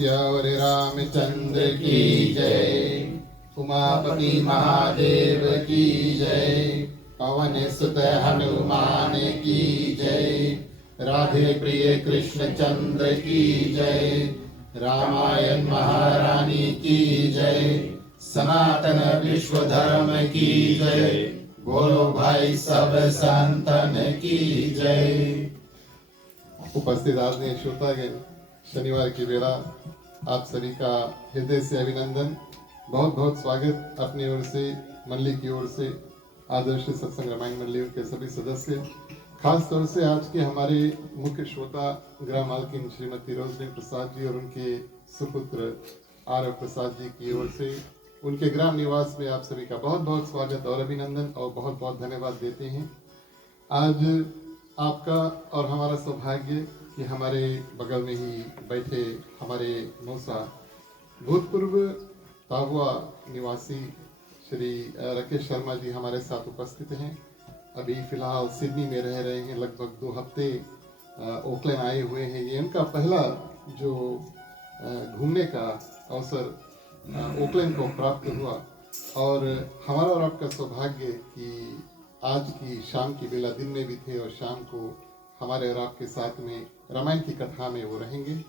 श्यावर रामचंद्र की जय। उमापति महादेव की जय। पवन सुत हनुमान की जय। राधे प्रिय कृष्ण चंद्र की जय। रामायण महारानी की जय। सनातन विश्व धर्म की जय। बोलो भाई सब संतन की जय। उपस्थित आदरणीय श्रोतागण, शनिवार की बेला आप सभी का हृदय से अभिनंदन, बहुत बहुत स्वागत अपनी ओर से, मंडली की ओर से, आदर्श सत्संग रामायण मंडली के सभी सदस्य, खास तौर से आज के हमारे मुख्य श्रोता ग्राम मालकिन श्रीमती रोशनी प्रसाद जी और उनके सुपुत्र आरव प्रसाद जी की ओर से उनके ग्राम निवास में आप सभी का बहुत बहुत स्वागत और अभिनंदन और बहुत बहुत धन्यवाद देते हैं। आज आपका और हमारा सौभाग्य कि हमारे बगल में ही बैठे हमारे मौसा भूतपूर्व ताहुआ निवासी श्री राकेश शर्मा जी हमारे साथ उपस्थित हैं। अभी फिलहाल सिडनी में रह रहे हैं, लगभग 2 हफ्ते ओकलैंड आए हुए हैं। ये उनका पहला जो घूमने का अवसर ओकलैंड को प्राप्त हुआ और हमारा और आपका सौभाग्य कि आज की शाम की बेला दिन में भी थे और शाम को हमारे और आपके साथ में रामायण की कथा में वो रहेंगे।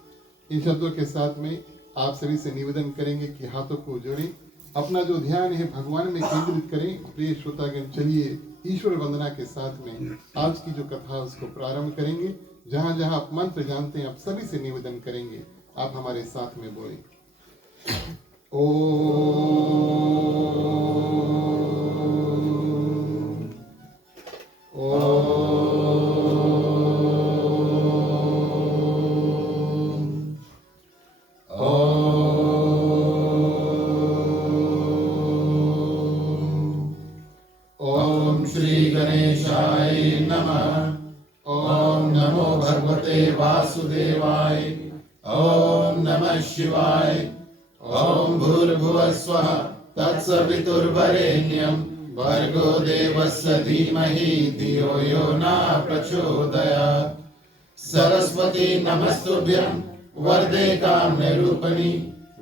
इन शब्दों के साथ में आप सभी से निवेदन करेंगे कि हाथों को जोड़ें, अपना जो ध्यान है भगवान में केंद्रित करें। प्रिय श्रोतागण, चलिए ईश्वर वंदना के साथ में आज की जो कथा उसको प्रारंभ करेंगे। जहाँ जहाँ आप मंत्र जानते हैं आप सभी से निवेदन करेंगे, आप हमारे साथ में बोलें। ओम श्री गणेशाय नमः। ओम नमो भगवते वासुदेवाय। ओम नमः शिवाय। ओम भूर्भुवः स्वः तत्सवितुर्वरेण्यं भर्गो देवस्य धीमहि धियो यो न प्रचोदयात्। सरस्वती नमस्तुभ्यं वरदे कामरूपिणी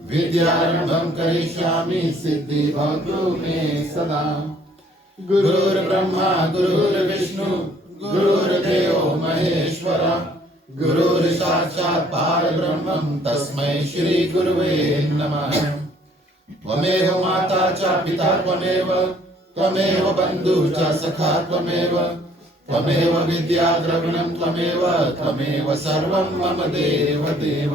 विद्यारंभं करिष्यामि सिद्धि भवतु मे सदा। गुरुर्ब्रह्मा गुरुर्विष्णु गुरुर्देवो महेश्वरा गुरुर् साक्षात् परब्रह्मं तस्मै श्री गुरुवे नमः। त्वमेव माता च पिता त्वमेव त्वमेव बन्धुः च सखा त्वमेव त्वमेव विद्या द्रविणं त्वमेव त्वमेव सर्वं मम देव देव।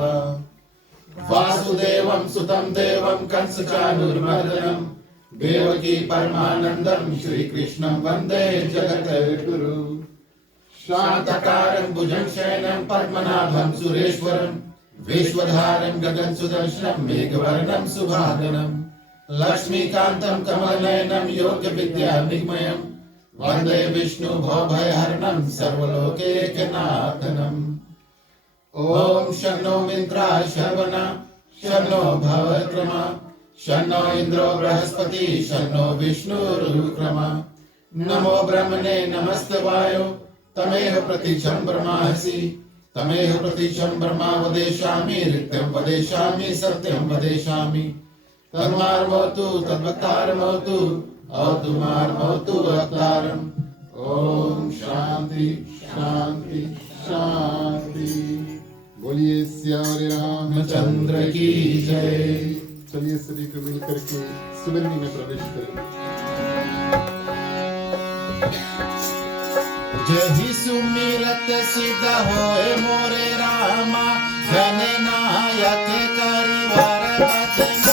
वासुदेवं सुतं देवं कंसचाणूरमर्दनं देवकी परमानन्दं श्रीकृष्णं वन्दे जगद्गुरुं। शांताकारं भुजगशयनं पद्मनाभं सुरेश्वरं विश्वधारं गगनसुदर्शनं मेघवर्णं शुभांगं लक्ष्मीकान्तं कमलनयनं योगविद्यानिगमयं वन्दे विष्णु भवभयहरणं सर्वलोकैकनाथनं। ओम शन्नो मित्राः शर्वणा शन्नो भवत्रमा शन्नो इन्द्रो बृहस्पति शन्नो विष्णुरुक्रमा। नमो ब्रह्मणे नमस्ते वायो तमेव प्रतीचं ब्रह्मासि तमेव प्रतीचं ब्रह्मा वदेशामि ऋत्यं वदेशामि सत्यं वदेशामि। तन्मार्मोतु तद्वक्तारमोतु औतुमार्मोतु वक्तारम्। ओम शांति शांति शांति। बोलिए श्याम रामचंद्र की जय। चलिए सभी को मिलकर के सुमिरनी में प्रवेश करें। जहि सुमिरत सिद्ध होए मोरे रामा जननायक करिवर बदना।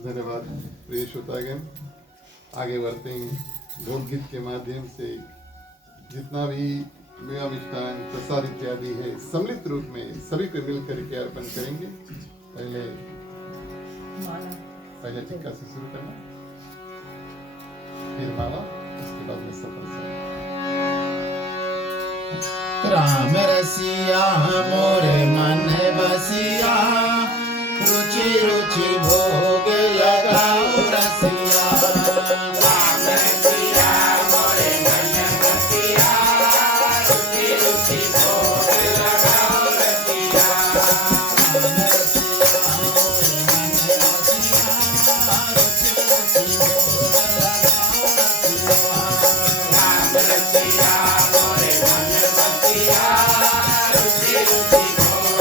धन्यवाद प्रिय श्रोतागण। आगे बढ़ते हैं। लोकगीत के माध्यम से जितना भी मेवा मिष्ठान प्रसाद इत्यादि है सम्मिलित रूप में सभी को मिलकर के अर्पण करेंगे। पहले टिक्का से शुरू करना, फिर माला, उसके बाद में सब प्रसाद। राम रसिया मोरे मन बसिया, रुचि रुचि भोग लगाओ रसिया। राम रसिया मोरे मन बसिया, रुचि रुचि भोग लगाओ रसिया। राम रसिया मोरे मन बसिया, रुचि रुचि भोग लगाओ रसिया। राम रसिया मोरे मन बसिया, रुचि रुचि भोग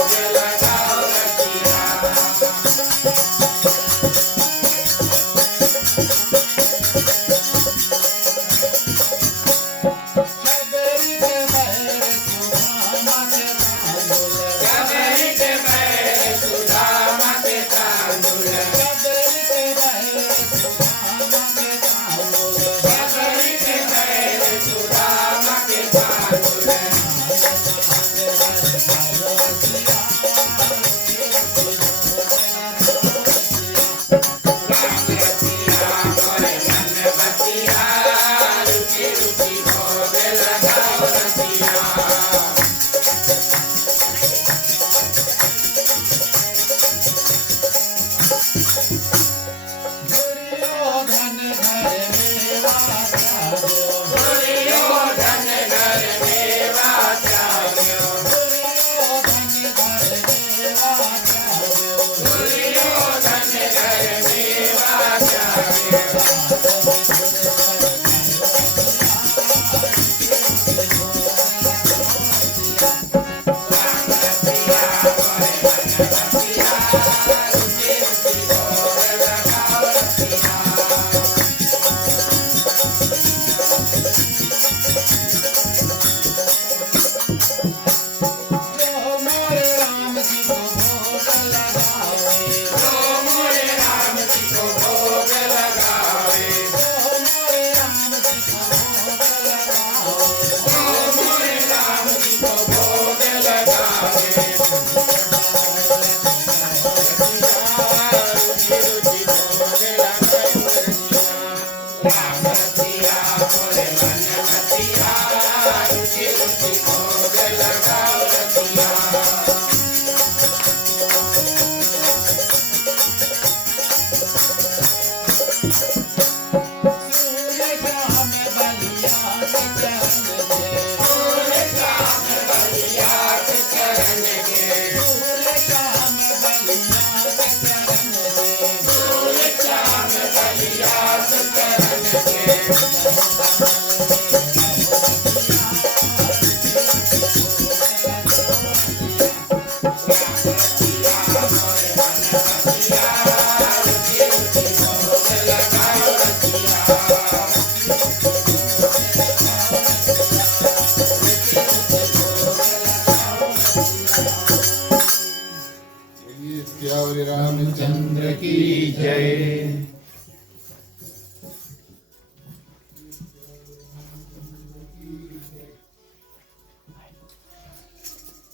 श्री रामचंद्र की जय।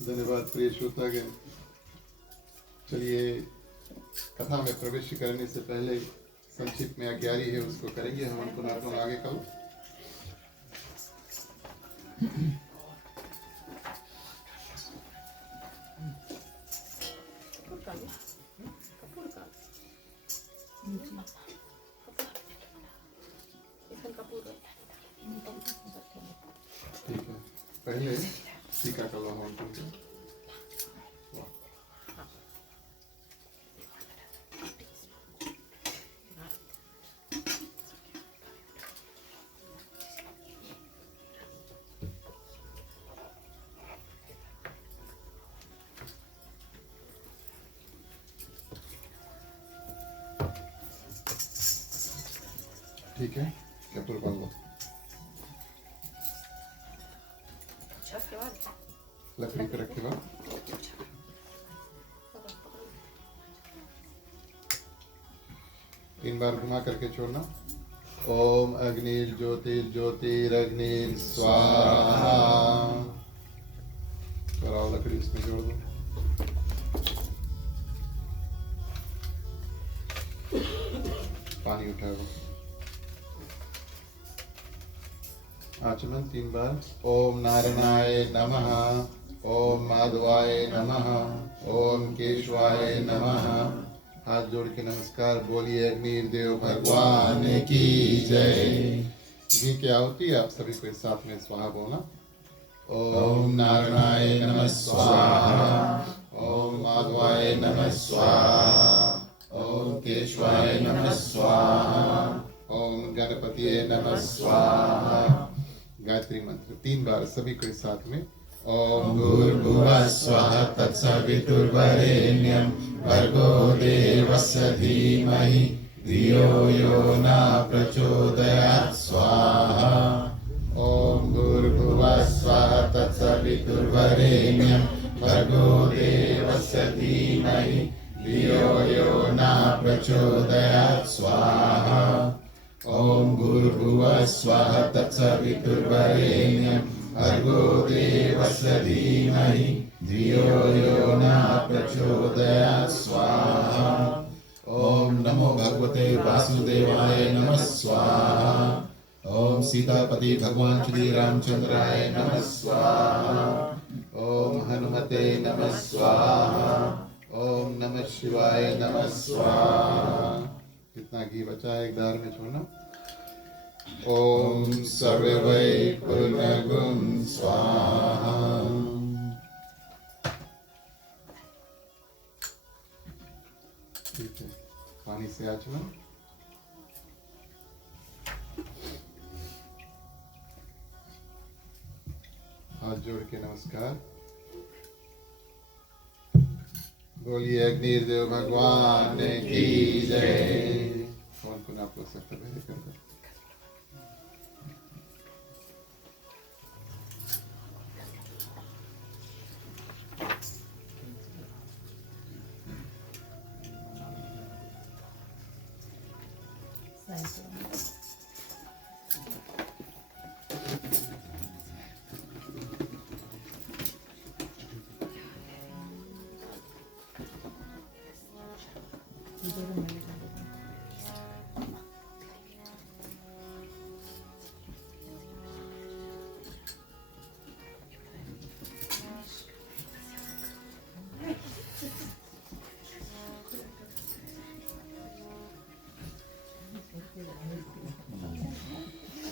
धन्यवाद प्रिय श्रोतागण। चलिए कथा में प्रवेश करने से पहले संक्षिप्त में आज्ञारी है उसको करेंगे हम पुनः आगे कल। ठीक है, पहले टीका करवा हम ठीक है, कैप्टन बांध लो। लकड़ी पे रखेगा। तीन बार घुमा करके छोड़ना। ओम अग्निर ज्योतिर ज्योतिरग्निर स्वाहा। कराओ लकड़ी इसमें जोड़ दो। पानी उठाओ। आचमन तीन बार। ओम नारायणाय नमः, ओम माधवाय नमः, ओम केशवाय नमः। हाथ जोड़ के नमस्कार बोलिए अग्निदेव भगवान की जय। घी की आहुति आप सभी को साथ में स्वाहा बोलना। ओम नारायणाय नमः स्वाहा, ओम माधवाय नमः स्वाहा, ओम केशवाय नमः स्वाहा, ओम गणपतिये नमः स्वाहा। गायत्री मंत्र तीन बार सभी के साथ में। ओम भूर्भुवः स्वः तत्सवितुर्वरेण्यं भर्गो देवस्य धीमहि धियो यो न प्रचोदयात् स्वाहा। ओम भूर्भुवः स्वः तत्सवितुर्वरेण्यं भर्गो देवस्य धीमहि धियो यो न प्रचोदयात् स्वाहा। ओम भूर्भुवः स्वः तत्सवितुर्वरेण्यं भर्गो देवस्य धीमहि धियो यो न प्रचोदयात् स्वाहा। ओम नमो भगवते वासुदेवाय नमः स्वाहा। ओम सीतापति भगवान श्री रामचंद्राय नमः स्वाहा। ओम हनुमते नमः स्वाहा। ओम नमः शिवाय नमः स्वाहा। कितना घी बचा है एक दार में छोड़ना। ओम सर्वे वै पूर्णगुण स्वाहा। ठीक है, पानी से आचमन। हाथ जोड़ के नमस्कार। बोलिए अग्निदेव भगवान की जय। कौन आप लोग सब पहले कर दो।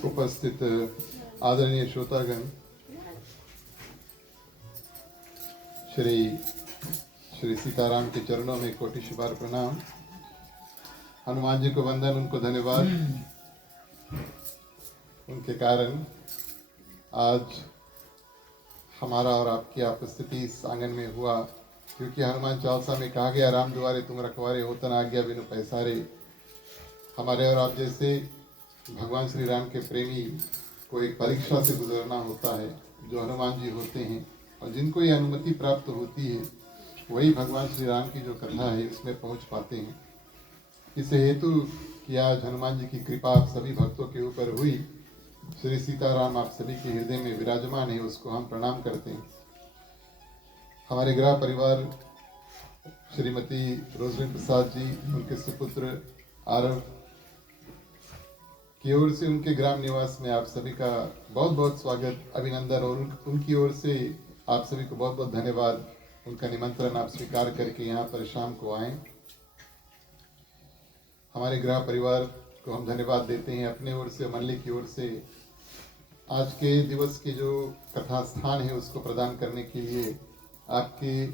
उपस्थित आदरणीय श्रोतागण, श्री सीताराम के चरणों में कोटि शुभार प्रणाम। हनुमान जी को वंदन, उनको धन्यवाद। उनके कारण आज हमारा और आपकी उपस्थिति इस आंगन में हुआ, क्योंकि हनुमान चालीसा में कहा गया, राम दुआरे तुम रखवारे, होतन आज्ञा बिनु पैसारे। हमारे और आप जैसे भगवान श्री राम के प्रेमी को एक परीक्षा से गुजरना होता है, जो हनुमान जी होते हैं, और जिनको ये अनुमति प्राप्त होती है वही भगवान श्री राम की जो कथा है उसमें पहुंच पाते हैं। इस हेतु कि आज हनुमान जी की कृपा आप सभी भक्तों के ऊपर हुई, श्री सीताराम आप सभी के हृदय में विराजमान है, उसको हम प्रणाम करते हैं। हमारे गृह परिवार श्रीमती रोजलिन प्रसाद जी, उनके सुपुत्र आरव की ओर से उनके ग्राम निवास में आप सभी का बहुत बहुत स्वागत, अभिनंदन, और उनकी ओर से आप सभी को बहुत बहुत धन्यवाद। उनका निमंत्रण आप स्वीकार करके यहाँ पर शाम को आए। हमारे गृह परिवार को हम धन्यवाद देते हैं अपने ओर से, मंडली की ओर से। आज के दिवस के जो कथा स्थान है उसको प्रदान करने के लिए आपकी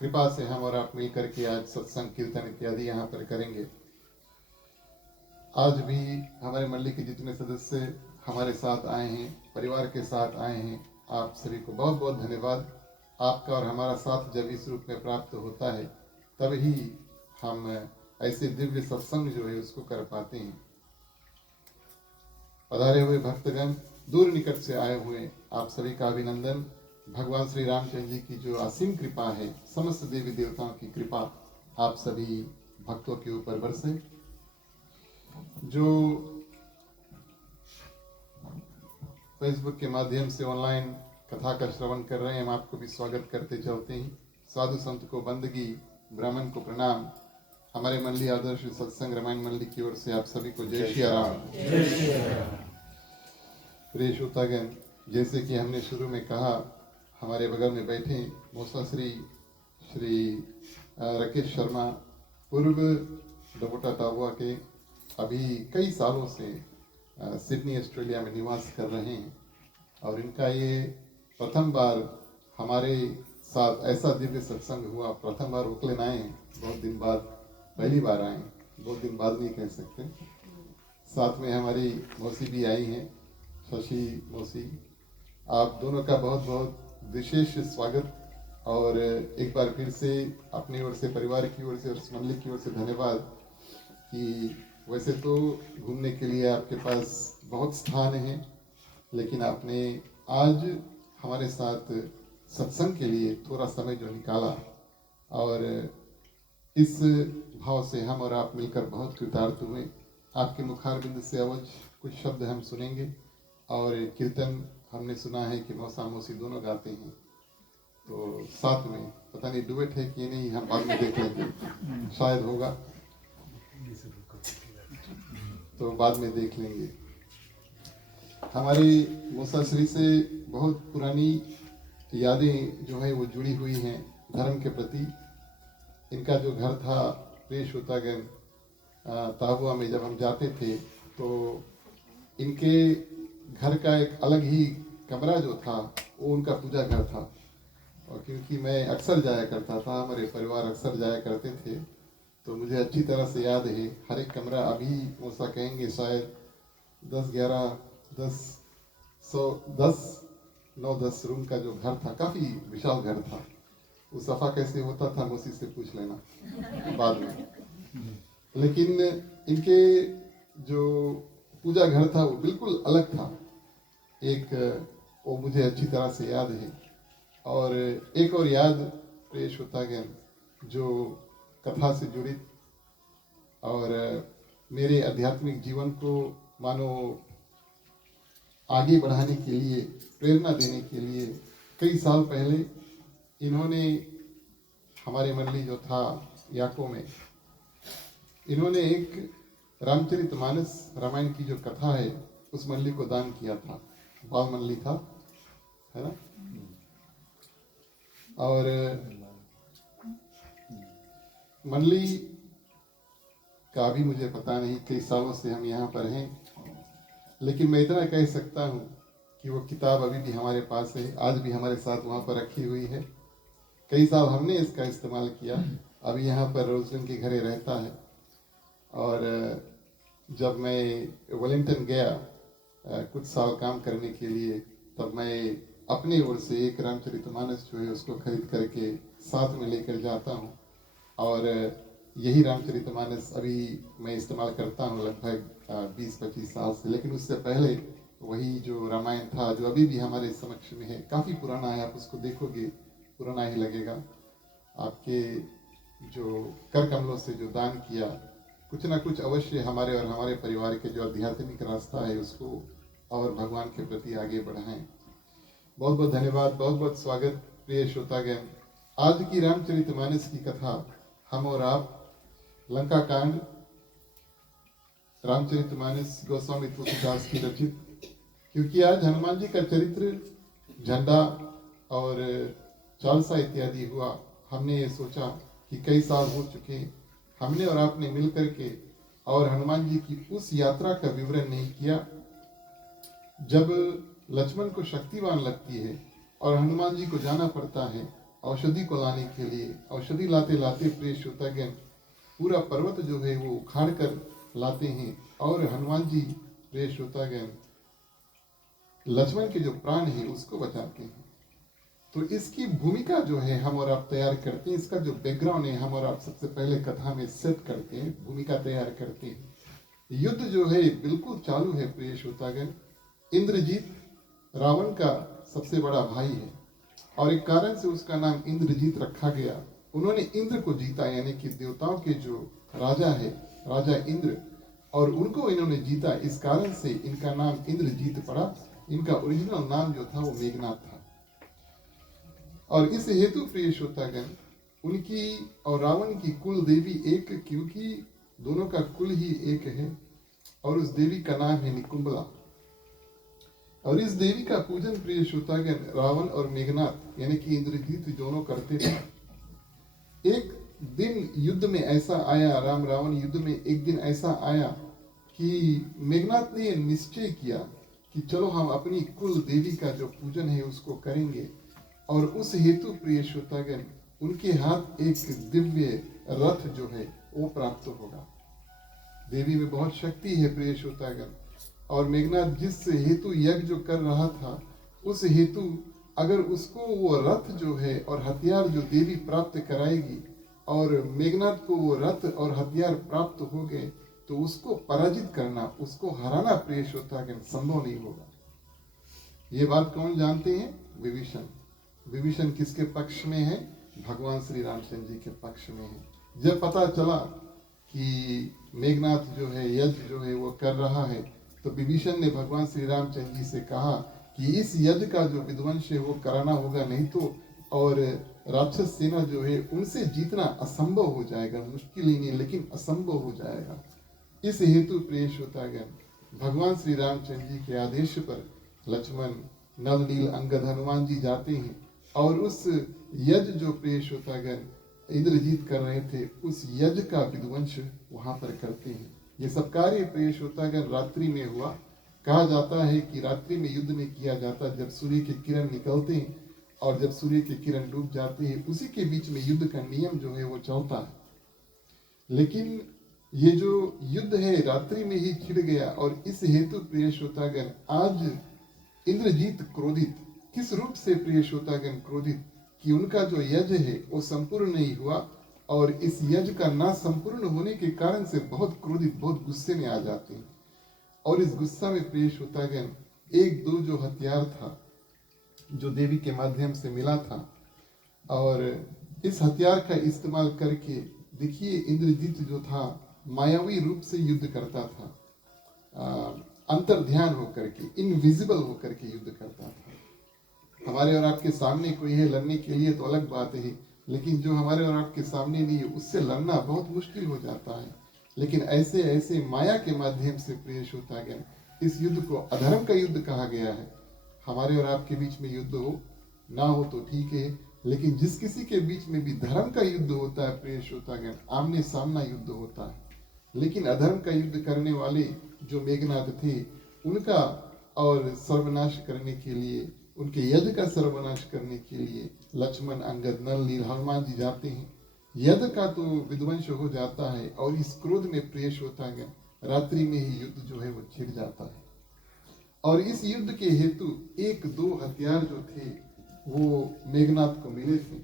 कृपा से हम और आप मिलकर के आज सत्संग, कीर्तन इत्यादि यहाँ पर करेंगे। आज भी हमारे मंडली के जितने सदस्य हमारे साथ आए हैं, परिवार के साथ आए हैं, आप सभी को बहुत बहुत धन्यवाद। आपका और हमारा साथ जब इस रूप में प्राप्त होता है तभी हम ऐसे दिव्य सत्संग जो है उसको कर पाते हैं। पधारे हुए भक्तगण, दूर निकट से आए हुए आप सभी का अभिनंदन। भगवान श्री रामचंद्र जी की जो असीम कृपा है, समस्त देवी देवताओं की कृपा आप सभी भक्तों के ऊपर बरसे। जो फेसबुक के माध्यम से ऑनलाइन कथा का श्रवण कर रहे हैं, हम आपको भी स्वागत करते चलते हैं। साधु संत को बंदगी, ब्राह्मण को प्रणाम। हमारे मंडली आदर्श सत्संग रामायण मंडली की ओर से आप सभी को जय श्री राम। प्रिय श्रोतागण, जैसे कि हमने शुरू में कहा, हमारे बगल में बैठे मौसा श्री राकेश शर्मा, पूर्व डबोटा टाबुआ के, अभी कई सालों से सिडनी ऑस्ट्रेलिया में निवास कर रहे हैं, और इनका ये प्रथम बार हमारे साथ ऐसा दिव्य सत्संग हुआ। प्रथम बार ओकलैंड आए, बहुत दिन बाद, पहली बार आए, बहुत दिन बाद नहीं कह सकते। साथ में हमारी मौसी भी आई हैं, शशि मौसी। आप दोनों का बहुत बहुत विशेष स्वागत, और एक बार फिर से अपनी ओर से, परिवार की ओर से और मंडली की ओर से धन्यवाद। कि वैसे तो घूमने के लिए आपके पास बहुत स्थान हैं, लेकिन आपने आज हमारे साथ सत्संग के लिए थोड़ा समय जो निकाला, और इस भाव से हम और आप मिलकर बहुत कृतार्थ हुए। आपके मुखारबिंद से अवज कुछ शब्द हम सुनेंगे, और कीर्तन हमने सुना है कि मौसा मौसी दोनों गाते हैं, तो साथ में पता नहीं डुएट है कि नहीं, हम बाद में देख लेंगे, शायद होगा तो बाद में देख लेंगे। हमारी मौसा श्री से बहुत पुरानी यादें जो है वो जुड़ी हुई हैं धर्म के प्रति। इनका जो घर था, प्रिय श्रोतागण, ताबुआ में जब हम जाते थे तो इनके घर का एक अलग ही कमरा जो था वो उनका पूजा घर था। और क्योंकि मैं अक्सर जाया करता था, हमारे परिवार अक्सर जाया करते थे, तो मुझे अच्छी तरह से याद है। हर एक कमरा अभी मूसा कहेंगे शायद 10 11 10 9 10 रूम का जो घर था, काफ़ी विशाल घर था। वो सफ़ा कैसे होता था मूसी से पूछ लेना बाद में। लेकिन इनके जो पूजा घर था वो बिल्कुल अलग था। एक वो मुझे अच्छी तरह से याद है। और एक और याद पेश होता गया जो कथा से जुड़ी और मेरे आध्यात्मिक जीवन को मानो आगे बढ़ाने के लिए, प्रेरणा देने के लिए कई साल पहले इन्होंने, हमारे मंडली जो था याको में, इन्होंने एक रामचरितमानस रामायण की जो कथा है उस मंडली को दान किया था। बाल मंडली था, है ना। और मंडली का भी मुझे पता नहीं, कई सालों से हम यहाँ पर हैं, लेकिन मैं इतना कह सकता हूँ कि वो किताब अभी भी हमारे पास है, आज भी हमारे साथ वहाँ पर रखी हुई है। कई साल हमने इसका इस्तेमाल किया। अभी यहाँ पर रोजलिन के घरे रहता है। और जब मैं वेलिंगटन गया कुछ साल काम करने के लिए, तब मैं अपनी ओर से एक रामचरितमानस जो है उसको खरीद करके साथ में लेकर जाता हूँ। और यही रामचरितमानस अभी मैं इस्तेमाल करता हूँ लगभग 20-25 साल से। लेकिन उससे पहले वही जो रामायण था जो अभी भी हमारे समक्ष में है, काफ़ी पुराना है, आप उसको देखोगे पुराना ही लगेगा। आपके जो कर कमलों से जो दान किया, कुछ ना कुछ अवश्य हमारे और हमारे परिवार के जो आध्यात्मिक रास्ता है उसको और भगवान के प्रति आगे बढ़ाएं। बहुत बहुत धन्यवाद, बहुत बहुत स्वागत प्रिय श्रोतागण। आज की रामचरितमानस की कथा हम और आप, लंका कांड, रामचरितमानस गोस्वामी तुलसीदास की रचित। क्योंकि आज हनुमान जी का चरित्र, झंडा और चालसा इत्यादि हुआ, हमने ये सोचा कि कई साल हो चुके, हमने और आपने मिल करके और हनुमान जी की उस यात्रा का विवरण नहीं किया जब लक्ष्मण को शक्तिवान लगती है और हनुमान जी को जाना पड़ता है औषधि को लाने के लिए। औषधि लाते लाते प्रिय श्रोतागण पूरा पर्वत जो है वो उखाड़ कर लाते हैं और हनुमान जी प्रिय श्रोतागण लक्ष्मण के जो प्राण है उसको बचाते हैं। तो इसकी भूमिका जो है हम और आप तैयार करते हैं, इसका जो बैकग्राउंड है हम और आप सबसे पहले कथा में सेट करते हैं, भूमिका तैयार करते हैं। युद्ध जो है बिल्कुल चालू है प्रिय श्रोतागण। इंद्रजीत रावण का सबसे बड़ा भाई है और एक कारण से उसका नाम इंद्रजीत रखा गया। उन्होंने इंद्र को जीता, यानी कि देवताओं के जो राजा है, राजा इंद्र, और उनको इन्होंने जीता। इस कारण से इनका नाम इंद्रजीत पड़ा। इनका ओरिजिनल नाम जो था वो मेघनाथ था। और इस हेतु प्रिय श्रोतागण उनकी और रावण की कुल देवी एक, क्योंकि दोनों का कुल ही एक है, और उस देवी का नाम है निकुंबला। और इस देवी का पूजन प्रिय श्रोतागण रावण और मेघनाथ यानी कि इंद्रजीत दोनों करते थे। एक दिन युद्ध में ऐसा आया, राम रावण युद्ध में एक दिन ऐसा आया कि मेघनाथ ने निश्चय किया कि चलो हम अपनी कुल देवी का जो पूजन है उसको करेंगे। और उस हेतु प्रिय श्रोतागण उनके हाथ एक दिव्य रथ जो है वो प्राप्त होगा। देवी में बहुत शक्ति है प्रिय श्रोतागण। और मेघनाथ जिस हेतु यज्ञ जो कर रहा था उस हेतु अगर उसको वो रथ जो है और हथियार जो देवी प्राप्त कराएगी और मेघनाथ को वो रथ और हथियार प्राप्त हो गए तो उसको पराजित करना, उसको हराना प्रिय श्रोतागण संभव नहीं होगा। ये बात कौन जानते हैं? विभीषण। विभीषण किसके पक्ष में है? भगवान श्री रामचंद्र जी के पक्ष में है। जब पता चला कि मेघनाथ जो है यज्ञ जो है वो कर रहा है तो विभीषण ने भगवान श्री रामचंद्र जी से कहा कि इस यज्ञ का जो विध्वंस है वो कराना होगा, नहीं तो और राक्षस सेना जो है उनसे जीतना असंभव हो जाएगा। मुश्किल ही नहीं लेकिन असंभव हो जाएगा। इस हेतु प्रिय श्रोतागण भगवान श्री रामचंद्र जी के आदेश पर लक्ष्मण, नल, नील, अंगद, हनुमान जी जाते हैं और उस यज्ञ जो प्रिय श्रोतागण इंद्रजीत कर रहे थे उस यज्ञ का विध्वंस वहां पर करते हैं। ये सब कार्य प्रिय श्रोतागण रात्रि में हुआ। कहा जाता है कि रात्रि में युद्ध में किया जाता, जब सूर्य के किरण निकलते हैं और जब सूर्य के किरण डूब जाते हैं उसी के बीच में युद्ध का नियम जो है वो चलता है। लेकिन ये जो युद्ध है रात्रि में ही छिड़ गया, और इस हेतु प्रिय श्रोतागण आज इंद्रजीत क्रोधित, किस रूप से प्रिय श्रोतागण क्रोधित, कि उनका जो यज्ञ है वो संपूर्ण नहीं हुआ, और इस यज्ञ का ना संपूर्ण होने के कारण से बहुत क्रोधित, बहुत गुस्से में आ जाते हैं। और इस गुस्सा में प्रिय श्रोतागण एक दो जो हथियार था जो देवी के माध्यम से मिला था, और इस हथियार का इस्तेमाल करके देखिए इंद्रजीत जो था मायावी रूप से युद्ध करता था, अंतर ध्यान होकर के, इनविजिबल होकर के युद्ध करता था। हमारे और आपके सामने कोई है लड़ने के लिए तो अलग बात है, लेकिन जो हमारे और आपके सामने नहीं है उससे लड़ना बहुत मुश्किल हो जाता है। लेकिन ऐसे ऐसे माया के माध्यम से प्रिय श्रोतागण इस युद्ध को अधर्म का युद्ध कहा गया है। हमारे और आपके बीच में युद्ध हो ना हो तो ठीक है, लेकिन जिस किसी के बीच में भी धर्म का युद्ध होता है प्रिय श्रोतागण, आमने सामना युद्ध होता है। लेकिन अधर्म का युद्ध करने वाले जो मेघनाथ थे उनका और सर्वनाश करने के लिए, उनके यज्ञ का सर्वनाश करने के लिए लक्ष्मण, अंगद, नल, नील, हनुमान जी जाते हैं। यज्ञ का तो विध्वंस हो जाता है, और इस क्रोध में प्रिय श्रोतागण रात्रि में ही युद्ध जो है वो छिड़ जाता है। और इस युद्ध के हेतु एक दो हथियार जो थे वो मेघनाथ को मिले थे,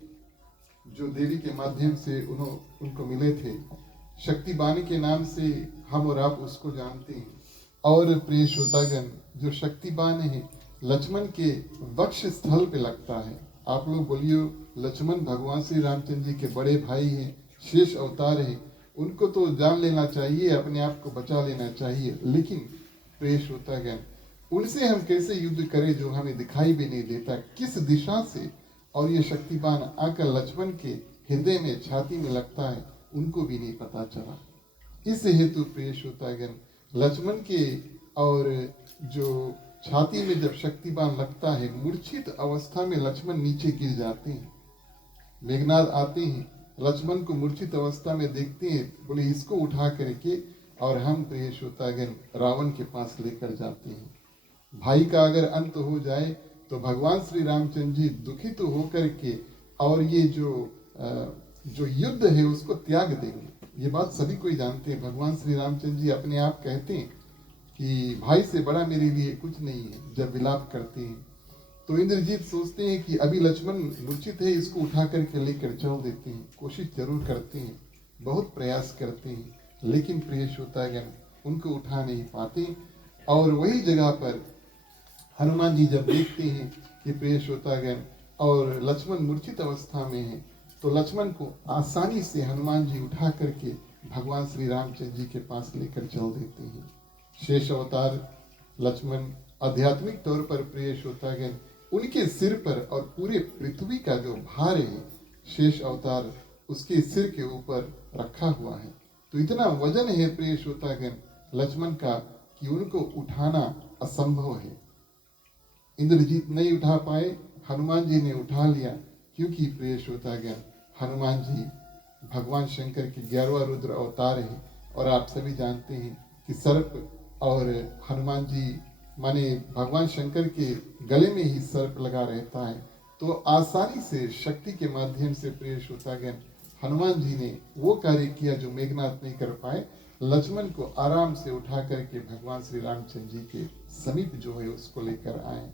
जो देवी के माध्यम से उनको मिले थे। शक्तिबानी के नाम से हम और आप उसको जानते हैं। और प्रिय श्रोतागण जो शक्तिबान है लक्ष्मण के वक्ष स्थल पे लगता है। आप लोग बोलियो, लक्ष्मण भगवान श्री रामचंद्र जी के बड़े भाई हैं, शेष अवतार है, उनको तो जान लेना चाहिए, अपने आप को बचा लेना चाहिए। लेकिन प्रिय श्रोतागण उनसे हम कैसे युद्ध करें जो हमें दिखाई भी नहीं देता, किस दिशा से, और ये शक्तिबान आकर लक्ष्मण के हृदय में, छाती में लगता है, उनको भी नहीं पता चला। इस हेतु प्रिय श्रोतागण लक्ष्मण के और जो छाती में जब शक्तिबान लगता है, मूर्छित अवस्था में लक्ष्मण नीचे गिर जाते हैं। मेघनाथ आते हैं, लक्ष्मण को मूर्छित अवस्था में देखते हैं, बोले इसको उठा करके और हम प्रिय श्रोतागण रावण के पास लेकर जाते हैं। भाई का अगर अंत हो जाए तो भगवान श्री रामचंद्र जी दुखित होकर के और ये जो युद्ध है उसको त्याग देंगे। ये बात सभी कोई जानते हैं। भगवान श्री रामचंद्र जी अपने आप कहते हैं कि भाई से बड़ा मेरे लिए कुछ नहीं है, जब विलाप करते हैं। तो इंद्रजीत सोचते हैं कि अभी लक्ष्मण मूर्छित है, इसको उठा करके लेकर चल देते हैं। कोशिश जरूर करते हैं, बहुत प्रयास करते हैं, लेकिन प्रिय श्रोतागण उनको उठा नहीं पाते। और वही जगह पर हनुमान जी जब देखते हैं कि प्रिय श्रोतागण और लक्ष्मण मूर्छित अवस्था में है, तो लक्ष्मण को आसानी से हनुमान जी उठा करके भगवान श्री रामचंद्र जी के पास लेकर चल देते हैं। शेष अवतार लक्ष्मण आध्यात्मिक तौर पर प्रिय श्रोतागण उनके सिर पर और पूरे पृथ्वी का जो भार है शेष अवतार उसके सिर के ऊपर रखा हुआ है। तो इतना वजन है प्रिय श्रोतागण लक्ष्मण का कि उनको उठाना असंभव है। इंद्रजीत नहीं उठा पाए, हनुमान जी ने उठा लिया, क्योंकि प्रिय श्रोतागण हनुमान जी भगवान शंकर के 11वां रुद्र अवतार है। और आप सभी जानते हैं कि सर्प और हनुमान जी माने भगवान शंकर के गले में ही सर्प लगा रहता है। तो आसानी से शक्ति के माध्यम से प्रिय श्रोतागण हनुमान जी ने वो कार्य किया जो मेघनाथ नहीं कर पाए। लक्ष्मण को आराम से उठा करके भगवान श्री रामचंद्र जी के समीप जो है उसको लेकर आए।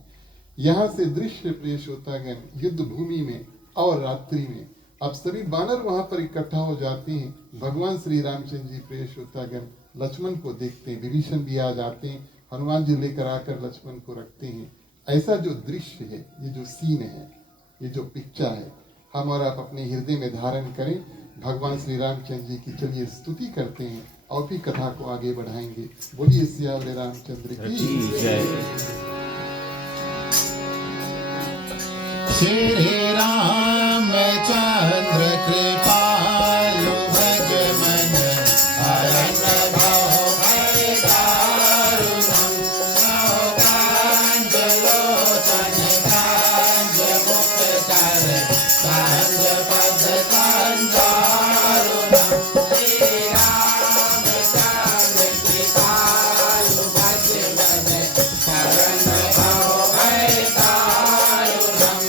यहाँ से दृश्य प्रिय श्रोतागण युद्ध भूमि में और रात्रि में अब सभी बानर वहां पर इकट्ठा हो जाते हैं। भगवान श्री रामचंद्र जी प्रिय श्रोतागण लक्ष्मण को देखते हैं, विभीषण भी आ जाते हैं, हनुमान जी लेकर आकर लक्ष्मण को रखते हैं। ऐसा जो दृश्य है, ये जो सीन है, ये जो पिक्चर है, हम और आप अपने हृदय में धारण करें। भगवान श्री रामचंद्र जी की चलिए स्तुति करते हैं और फिर कथा को आगे बढ़ाएंगे। बोलिए सियावरे रामचंद्र की जय। श्री रामचंद्र कृपालु भज मन हरन भव भय दारुणं कांज लोचन कांज मुख कर कांज पद कांजारुणं श्री रामचंद्र कृपालु भज मन हरन भव भय दारुणं।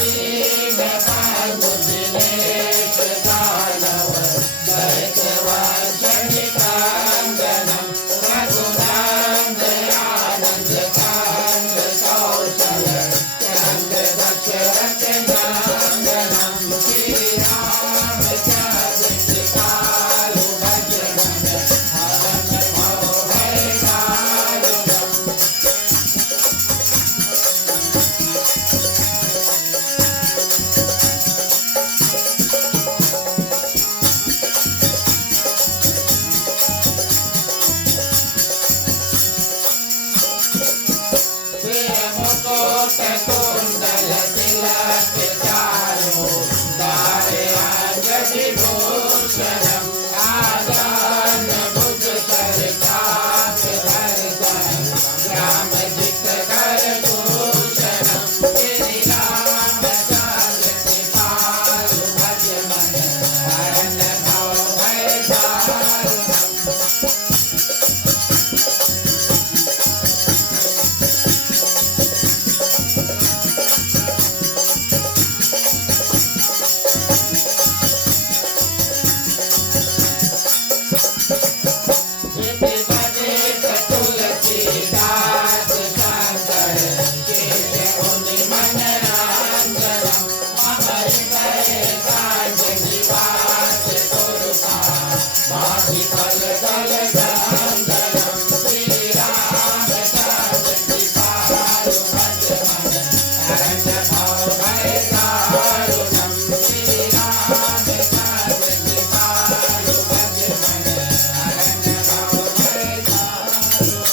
दीन बंधु दिनेश दानव दैत वचन कंदनम रघुनंद आनंद कांद कौशल चंद दशरथ नंदनम श्री राम चंद्र कालु भजन हरन भव भय दारुणम मुकुट कुंडल तिलक चारु दारे अंजलि भूषणम आदान भुज कर कात दर्शन राम जित कर भूषणम श्री राम चंद्र कृपालु भज मन हरन भव भय दारुणम तुलसीदास शंकर केशव मन रंजनम अमर गए काज निवास तुरका माधि फल दल गंधनम श्री राम चंद्र कृपालु भज मन हरन भव भय दारुणम श्री राम चंद्र कृपालु भज मन हरन भव भय दारुणम।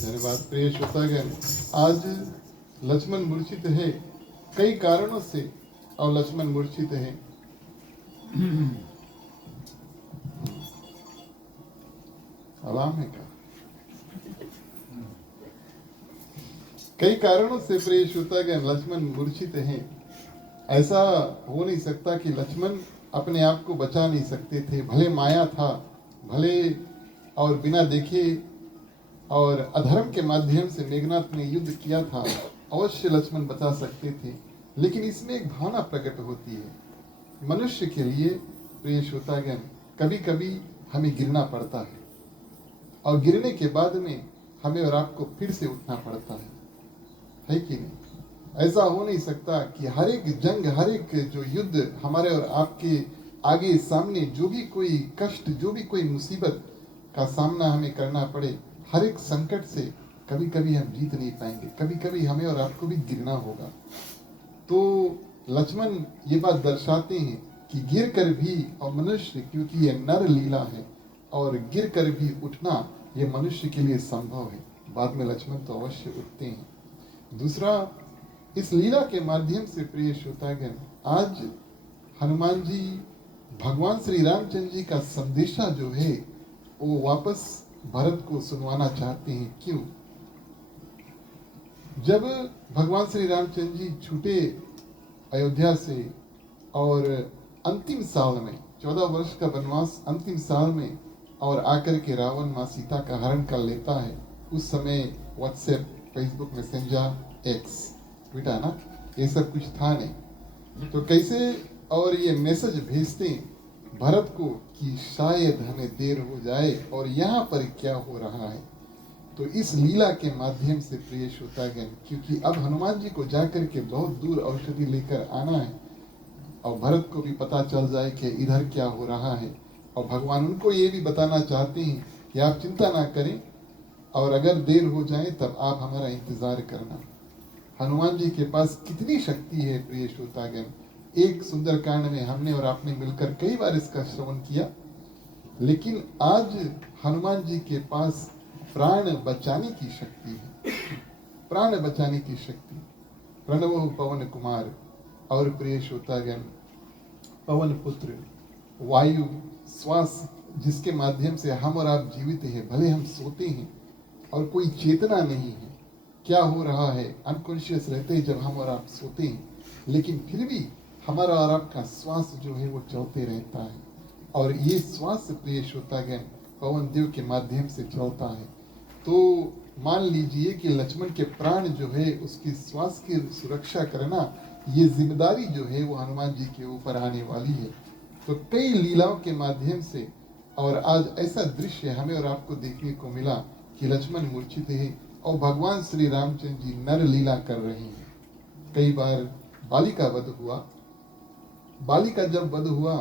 धन्यवाद प्रिय श्रोतागण। आज लक्ष्मण मूर्छित है कई कारणों से, और लक्ष्मण मूर्छित है आराम है का कई कारणों से प्रिय श्रोतागण लक्ष्मण मूर्छित हैं। ऐसा हो नहीं सकता कि लक्ष्मण अपने आप को बचा नहीं सकते थे। भले माया था, भले और बिना देखे और अधर्म के माध्यम से मेघनाथ ने युद्ध किया था, अवश्य लक्ष्मण बचा सकते थे। लेकिन इसमें एक भावना प्रकट होती है मनुष्य के लिए। प्रिय श्रोतागण, कभी कभी हमें गिरना पड़ता है और गिरने के बाद में हमें और आपको फिर से उठना पड़ता है कि नहीं? ऐसा हो नहीं सकता कि हर एक जंग, हर एक जो युद्ध हमारे और आपके आगे सामने जो भी कोई कष्ट, जो भी कोई मुसीबत का सामना हमें करना पड़े, हर एक संकट से कभी कभी हम जीत नहीं पाएंगे, कभी कभी हमें और आपको भी गिरना होगा। तो लक्ष्मण ये बात दर्शाते हैं कि गिर कर भी, और मनुष्य, क्योंकि ये नर लीला है और गिर कर भी उठना ये मनुष्य के लिए संभव है। बाद में लक्ष्मण तो अवश्य उठते हैं। दूसरा, इस लीला के माध्यम से प्रिय श्रोतागण, आज हनुमान जी भगवान श्री रामचंद्र जी का संदेशा जो है वो वापस भरत को सुनवाना चाहते हैं। क्यों? जब भगवान श्री रामचंद्र जी छूटे अयोध्या से और अंतिम साल में 14 वर्ष का वनवास अंतिम साल में और आकर के रावण माँ सीता का हरण कर लेता है, उस समय WhatsApp, Facebook messenger, x, Twitter ना, ये सब कुछ था नहीं। तो कैसे और ये मैसेज भेजते भरत को कि शायद हमें देर हो जाए और यहाँ पर क्या हो रहा है। तो इस लीला के माध्यम से प्रिय श्रोतागण, क्योंकि अब हनुमान जी को जाकर के बहुत दूर औषधि लेकर आना है और भरत को भी पता चल जाए कि इधर क्या हो रहा है, और भगवान उनको ये भी बताना चाहते हैं कि आप चिंता ना करें और अगर देर हो जाए तब आप हमारा इंतजार करना। हनुमान जी के पास कितनी शक्ति है प्रिय श्रोतागण। एक सुंदरकांड में हमने और आपने मिलकर कई बार इसका श्रवण किया, लेकिन आज हनुमान जी के पास प्राण बचाने की शक्ति है, प्राण बचाने की शक्ति। प्रणव पवन कुमार, और प्रिय श्रोतागण, पवन पुत्र, वायु, श्वास, जिसके माध्यम से हम और आप जीवित हैं। भले हम सोते हैं और कोई चेतना नहीं है, क्या हो रहा है, अनकॉन्शियस रहते हैं जब हम और आप सोते हैं, लेकिन फिर भी हमारा और आपका श्वास जो है वो चलते रहता है। और ये श्वास प्रिय श्रोतागण पवन देव के माध्यम से चलता है। तो मान लीजिए कि लक्ष्मण के प्राण जो है, उसकी श्वास की सुरक्षा करना, ये जिम्मेदारी जो है वो हनुमान जी के ऊपर आने वाली है। तो कई लीलाओं के माध्यम से, और आज ऐसा दृश्य हमें और आपको देखने को मिला कि लक्ष्मण मूर्छित है और भगवान श्री रामचंद्र जी नर लीला कर रहे हैं। कई बार बाली का वध हुआ। बाली का जब वध हुआ,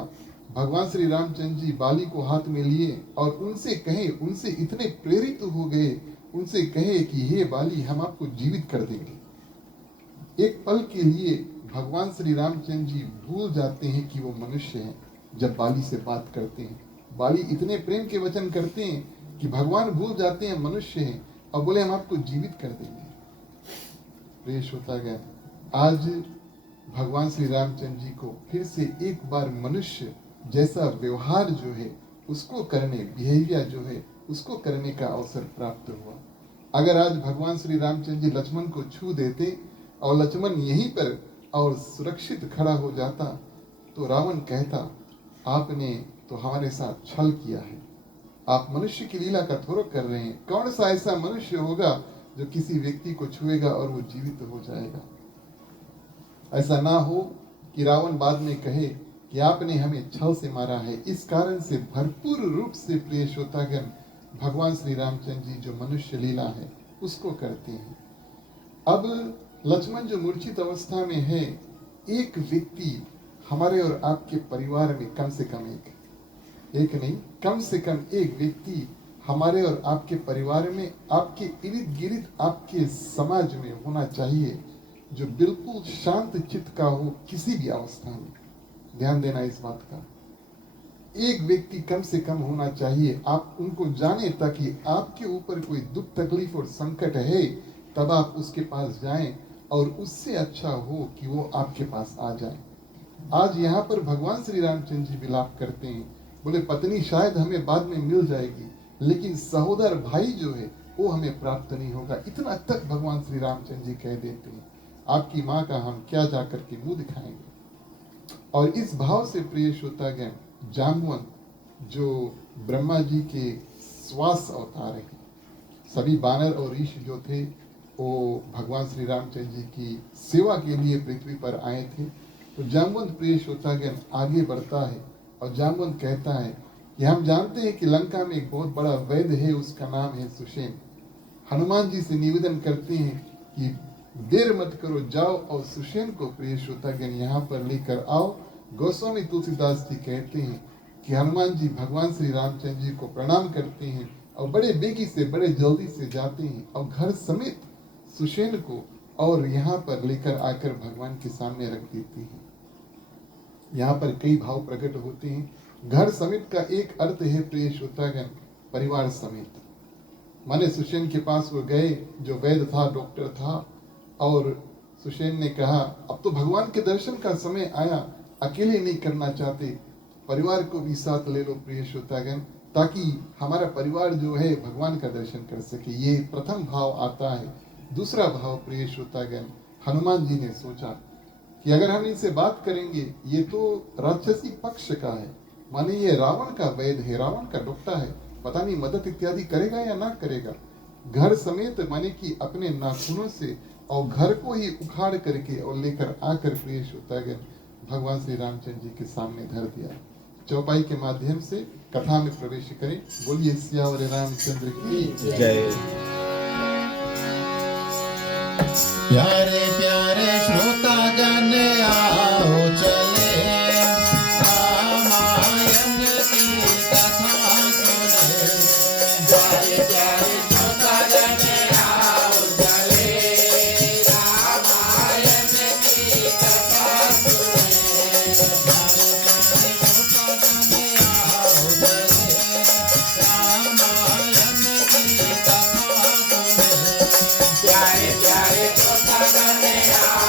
भगवान श्री रामचंद्र जी बाली को हाथ में लिए और उनसे कहे, उनसे इतने प्रेरित हो गए, उनसे कहे कि हे बाली, हम आपको जीवित कर देंगे। एक पल के लिए भगवान श्री रामचंद्र जी भूल जाते हैं कि वो मनुष्य हैं जब बाली से बात करते हैं। बाली इतने प्रेम के वचन करते हैं कि भगवान भूल जाते हैं मनुष्य हैं और बोले हम आपको जीवित कर देंगे। प्रेष होता गया। आज भगवान श्री रामचंद्र जी को फिर से एक बार मनुष्य जैसा व्यवहार जो है उसको करने, बिहेवियर जो है उसको करने का अवसर प्राप्त हुआ। अगर आज भगवान श्री रामचंद्र जी लक्ष्मण को छू देते और लक्ष्मण यहीं पर और सुरक्षित खड़ा हो जाता, तो रावण कहता आपने तो हमारे साथ छल किया है, आप मनुष्य की लीला का थोड़क कर रहे हैं। कौन सा ऐसा मनुष्य होगा जो किसी व्यक्ति को छुएगा और वो जीवित हो जाएगा। ऐसा ना हो कि रावण बाद में कहे कि आपने हमें छल से मारा है। इस कारण से भरपूर रूप से प्रिय श्रोतागण, भगवान श्री रामचंद्र जी जो मनुष्य लीला है उसको करते हैं। अब लक्ष्मण जो मूर्छित अवस्था में है, एक व्यक्ति हमारे और आपके परिवार में कम से कम एक नहीं, कम से कम एक व्यक्ति हमारे और आपके परिवार में, आपके इर्द गिर्द, आपके समाज में होना चाहिए जो बिल्कुल शांत चित्त का हो किसी भी अवस्था में। ध्यान देना इस बात का। एक व्यक्ति कम से कम होना चाहिए, आप उनको जाने ताकि आपके ऊपर कोई दुख तकलीफ और संकट है तब आप उसके पास जाएं और उससे अच्छा हो कि वो आपके पास आ जाए। आज यहाँ पर भगवान श्री रामचंद्र जी विलाप करते हैं, बोले पत्नी शायद हमें बाद में मिल जाएगी लेकिन सहोदर भाई जो है वो हमें प्राप्त नहीं होगा। इतना तक भगवान श्री रामचंद्र जी कह देते हैं। आपकी माँ का हम क्या जाकर के मुंह दिखाएंगे। और इस भाव से प्रिय श्रोतागण, जाम्बवंत जो ब्रह्मा जी के श्वास अवतार है, सभी बानर और ऋषि जो थे वो भगवान श्री रामचंद्र जी की सेवा के लिए पृथ्वी पर आए थे। तो जाम्बवंत प्रिय श्रोतागण आगे बढ़ता है और जाम्बवंत कहता है कि हम जानते हैं कि लंका में एक बहुत बड़ा वैद्य है, उसका नाम है सुषेण। हनुमान जी से निवेदन करते हैं कि देर मत करो, जाओ और सुषेण को प्रिय श्रोतागण यहाँ पर लेकर आओ। गोस्वामी तुलसीदास जी कहते हैं कि हनुमान जी भगवान श्री रामचंद्र जी को प्रणाम करते हैं और बड़े बेगी से, बड़े जल्दी से जाते हैं और घर समेत सुषेण को और यहाँ पर लेकर आकर भगवान के सामने रख देते हैं। यहाँ पर कई भाव प्रकट होते हैं। घर समेत का एक अर्थ है प्रिय श्रोतागण, परिवार समेत। माने सुषेण के पास वो गए, जो वैद्य था, डॉक्टर था, और सुषेण ने कहा अब तो भगवान के दर्शन का समय आया, अकेले नहीं करना चाहते, परिवार को भी साथ ले लो प्रिय श्रोतागण, ताकि हमारा परिवार जो है भगवान का दर्शन कर सके। ये प्रथम भाव आता है। दूसरा भाव प्रिय श्रोतागण, हनुमान जी ने सोचा कि अगर हम इनसे बात करेंगे, ये तो राक्षसी पक्ष का है, माने ये रावण का वैद्य है, रावण का डॉक्टर है, पता नहीं मदद इत्यादि करेगा या ना करेगा। घर समेत माने कि अपने नाखूनों से और घर को ही उखाड़ करके और लेकर आकर प्रिय श्रोतागण भगवान श्री रामचंद्र जी के सामने धर दिया। चौपाई के माध्यम से कथा में प्रवेश करें। बोलिए सियावर रामचंद्र की जय। प्यारे प्यारे श्रोतागण आओ चले, रामायण की कथा सुने। प्यारे प्यारे श्रोतागण आओ चले, रामायण की कथा सुने। प्यारे प्यारे श्रोतागण आओ चले, रामायण की कथा सुने। प्यारे प्यारे श्रोतागण आओ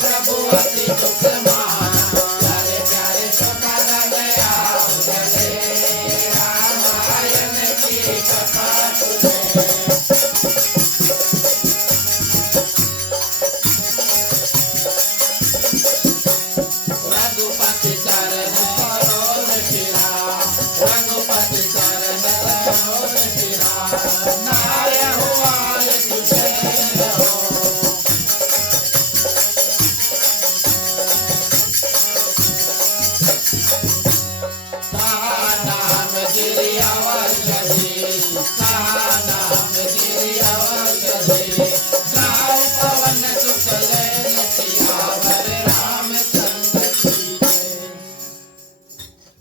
प्रभु अति दुख माना प्यारे प्यारे संपादन आओ चले रामायण की कथा सुने रघुपति चरण सरोज शिरा रघुपति चरण सरोज शिरा नाय हुआ तुझे हो नाम गिरि अवशि नाम गिरि अवशि जाओ पवन सुत लेन सियावर रामचंद्र की जय।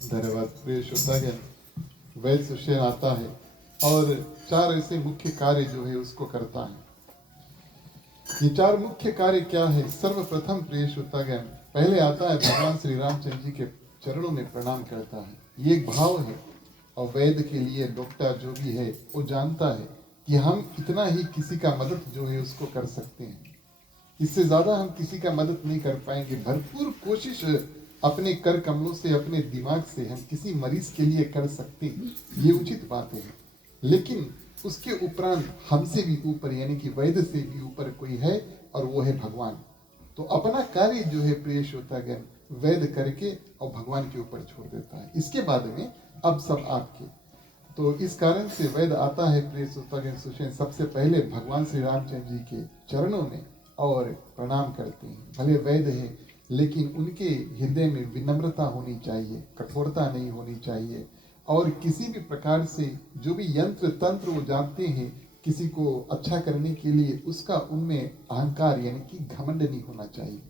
धन्यवाद प्रिय श्रोतागण। वैद्य सुषेण आता है और 4 ऐसे मुख्य कार्य जो है उसको करता है। ये 4 मुख्य कार्य क्या है? सर्वप्रथम प्रिय श्रोतागण, पहले आता है भगवान श्री रामचंद्र जी के चरणों में प्रणाम करता है। ये एक भाव है और वैद्य के लिए डॉक्टर जो भी है वो जानता है कि हम इतना ही किसी का मदद जो है उसको कर सकते हैं, इससे ज्यादा हम किसी का मदद नहीं कर पाएंगे। भरपूर कोशिश अपने कर कमलों से, अपने दिमाग से हम किसी मरीज के लिए कर सकते हैं, ये उचित बात है। लेकिन उसके उपरांत हमसे भी ऊपर यानी कि वैद्य से भी ऊपर कोई है और वो है भगवान। तो अपना कार्य जो है प्रिय श्रोतागण वैद्य करके और भगवान के ऊपर छोड़ देता है। इसके बाद में अब सब आपके। तो इस कारण से वैद्य आता है प्रिय श्रोतागण सुषेण सबसे पहले भगवान श्री रामचंद्र जी के चरणों में और प्रणाम करते हैं। भले वैद्य है लेकिन उनके हृदय में विनम्रता होनी चाहिए, कठोरता नहीं होनी चाहिए। और किसी भी प्रकार से जो भी यंत्र तंत्र वो जानते हैं किसी को अच्छा करने के लिए, उसका उनमें अहंकार यानी कि घमंड नहीं होना चाहिए।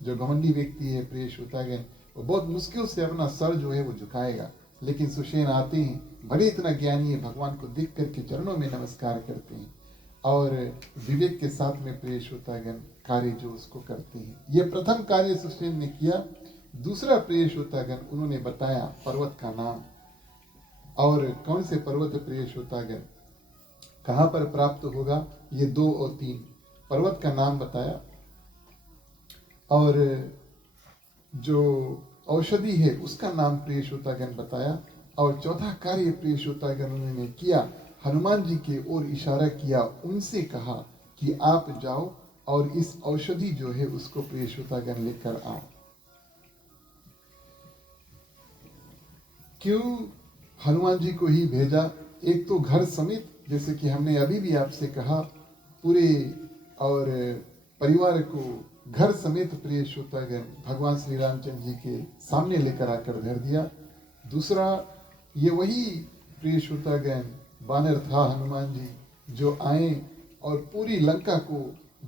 जो घमंडी व्यक्ति है प्रिय श्रोतागण वो बहुत मुश्किल से अपना सर जो है वो झुकाएगा। लेकिन सुषेण आते हैं, बड़े इतना ज्ञानी है, भगवान को देख करके चरणों में नमस्कार करते हैं और विवेक के साथ में प्रिय श्रोतागण कार्य जो उसको करते हैं। ये प्रथम कार्य सुषेण ने किया। दूसरा प्रिय श्रोतागण उन्होंने बताया पर्वत का नाम, और कौन से पर्वत प्रिय श्रोतागण कहाँ पर प्राप्त होगा, ये 2 और 3 पर्वत का नाम बताया। और जो औषधि है उसका नाम प्रिय श्रोतागण बताया। और चौथा कार्य प्रिय श्रोतागण उन्होंने किया, हनुमान जी की ओर इशारा किया, उनसे कहा कि आप जाओ और इस औषधि जो है उसको प्रिय श्रोतागण लेकर आओ। क्यों हनुमान जी को ही भेजा? एक तो घर समेत, जैसे कि हमने अभी भी आपसे कहा, पूरे और परिवार को घर समेत प्रिय श्रोतागण भगवान श्री रामचंद्र जी के सामने लेकर आकर धर दिया। दूसरा, ये वही प्रिय श्रोतागण बानर था हनुमान जी जो आए और पूरी लंका को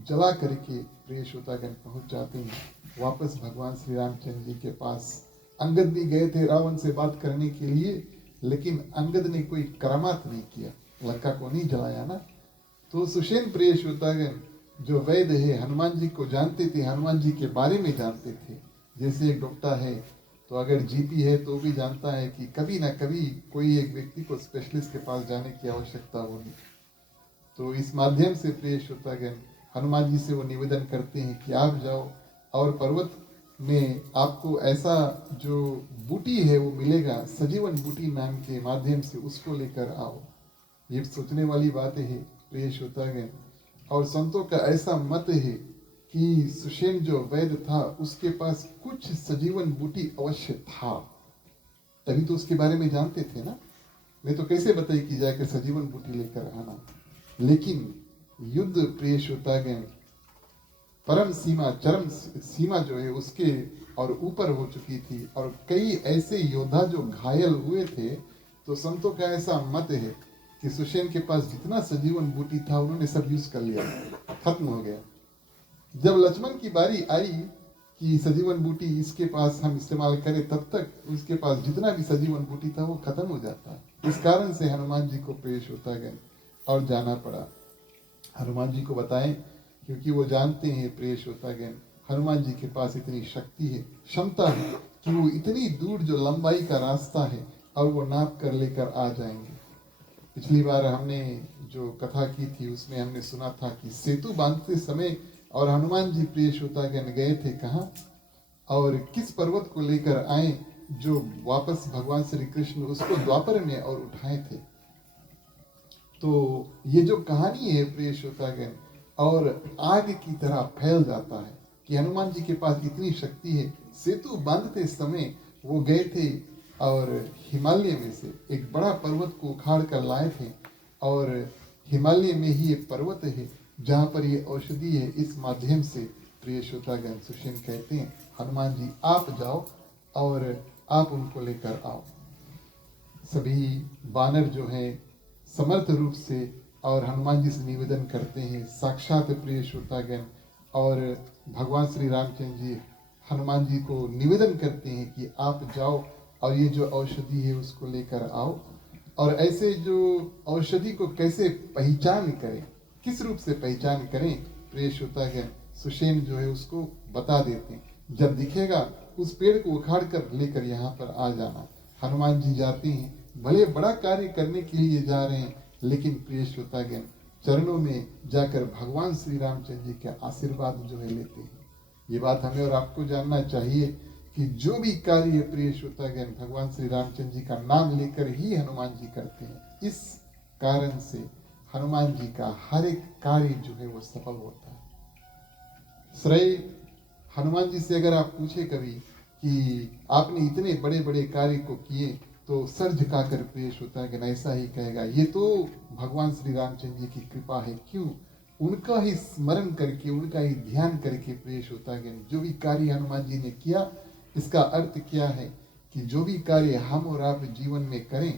जला करके प्रिय श्रोतागण पहुंच जाते हैं वापस भगवान श्री रामचंद्र जी के पास। अंगद भी गए थे रावण से बात करने के लिए, लेकिन अंगद ने कोई करामात नहीं किया, लंका को नहीं जलाया ना। तो सुषेण प्रिय श्रोतागण जो वैद्य है हनुमान जी को जानते थे, हनुमान जी के बारे में जानते थे। जैसे एक डॉक्टर है तो अगर जीपी है तो भी जानता है कि कभी ना कभी कोई एक व्यक्ति को स्पेशलिस्ट के पास जाने की आवश्यकता होगी। तो इस माध्यम से प्रिय श्रोतागण हनुमान जी से वो निवेदन करते हैं कि आप जाओ और पर्वत में आपको ऐसा जो बूटी है वो मिलेगा, सजीवन बूटी नाम के माध्यम से उसको लेकर आओ। ये सोचने वाली बात है प्रिय श्रोतागण। और संतों का ऐसा मत है कि सुषेण जो वैद्य था उसके पास कुछ सजीवन बूटी अवश्य था, तभी तो उसके बारे में जानते थे ना। नहीं तो कैसे बताइए कि जाकर सजीवन बूटी लेकर आना। लेकिन युद्ध प्रिय श्रोतागण परम सीमा, चरम सीमा जो है उसके और ऊपर हो चुकी थी और कई ऐसे योद्धा जो घायल हुए थे। तो संतों का ऐसा मत है कि सुषेण के पास जितना सजीवन बूटी था उन्होंने सब यूज कर लिया, खत्म हो गया। जब लक्ष्मण की बारी आई कि सजीवन बूटी इसके पास हम इस्तेमाल करें, तब तक उसके पास जितना भी सजीवन बूटी था वो खत्म हो जाता। इस कारण से हनुमान जी को पेश होता गया और जाना पड़ा। हनुमान जी को बताएं क्योंकि वो जानते हैं प्रिय श्रोतागण हनुमान जी के पास इतनी शक्ति है, क्षमता है कि वो इतनी दूर जो लंबाई का रास्ता है और वो नाप कर लेकर आ जाएंगे। पिछली बार हमने जो कथा की थी उसमें हमने सुना था कि सेतु बांधते समय और हनुमान जी प्रिय श्रोतागण गए थे कहाँ और किस पर्वत को लेकर आए जो वापस भगवान श्री कृष्ण उसको द्वापर में और उठाए थे। तो ये जो कहानी है प्रिय श्रोतागण और आग की तरह फैल जाता है कि हनुमान जी के पास इतनी शक्ति है। सेतु बांधते समय वो गए थे और हिमालय में से एक बड़ा पर्वत को उखाड़ कर लाए थे और हिमालय में ही एक पर्वत है जहाँ पर ये औषधि है। इस माध्यम से प्रिय श्रोतागण सुषेण कहते हैं हनुमान जी आप जाओ और आप उनको लेकर आओ। सभी वानर जो हैं समर्थ रूप से और हनुमान जी से निवेदन करते हैं साक्षात प्रिय श्रोतागण और भगवान श्री रामचंद्र जी हनुमान जी को निवेदन करते हैं कि आप जाओ और ये जो औषधि है उसको लेकर आओ। और ऐसे जो औषधि को कैसे पहचान करें, किस रूप से पहचान करें, प्रिय श्रोतागण सुषेण जो है उसको बता देते हैं। जब दिखेगा उस पेड़ को उखाड़ कर लेकर यहाँ पर आ जाना। हनुमान जी जाते हैं, भले बड़ा कार्य करने के लिए जा रहे हैं लेकिन प्रिय श्रोतागण चरणों में जाकर भगवान श्री रामचंद्र जी के आशीर्वाद जो है लेते हैं। ये बात हमें और आपको जानना चाहिए कि जो भी कार्य प्रिय श्रोतागण भगवान श्री रामचंद्र जी का नाम लेकर ही हनुमान जी करते हैं। इस कारण से हनुमान जी का हर एक कार्य जो है वो सफल होता है। श्रेय हनुमान जी से अगर आप पूछे कभी कि आपने इतने बड़े बड़े कार्य को किए तो सर झुकाकर प्रिय श्रोतागण ऐसा ही कहेगा ये तो भगवान श्री रामचंद्र जी की कृपा है। क्यों? उनका ही स्मरण करके उनका ही ध्यान करके प्रिय श्रोतागण जो भी कार्य हनुमान जी ने किया इसका अर्थ क्या है कि जो भी कार्य हम और आप जीवन में करें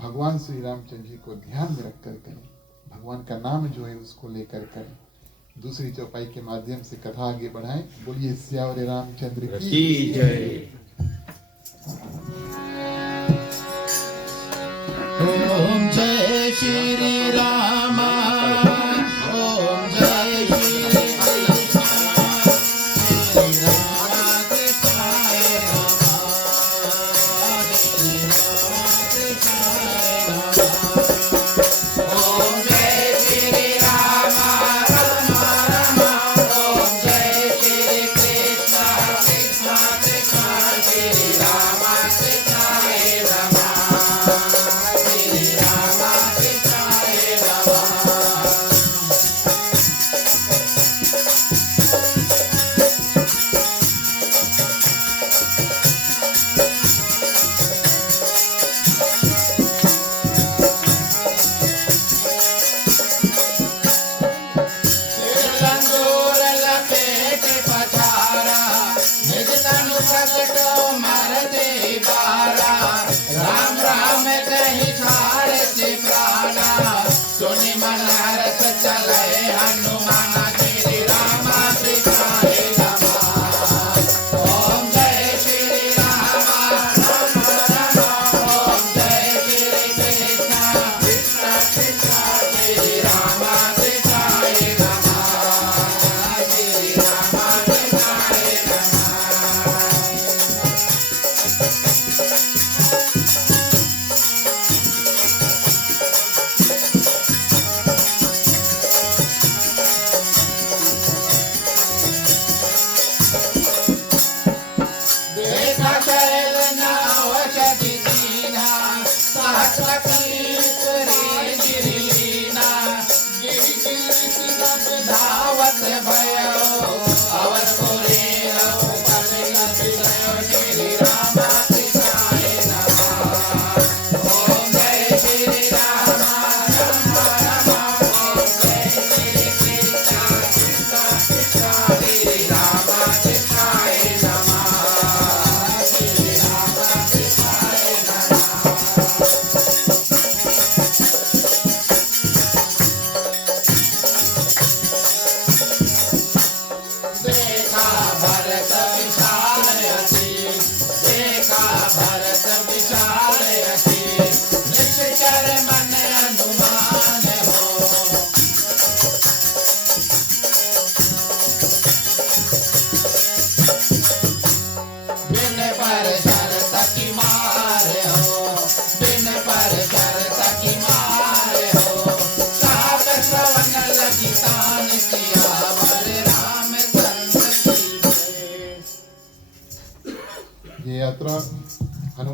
भगवान श्री रामचंद्र जी को ध्यान में रखकर करें, भगवान का नाम जो है उसको लेकर करें। दूसरी चौपाई के माध्यम से कथा आगे बढ़ाएं। बोलिए सियावर रामचंद्र की जय। ओम जय श्री राम ओम जय श्री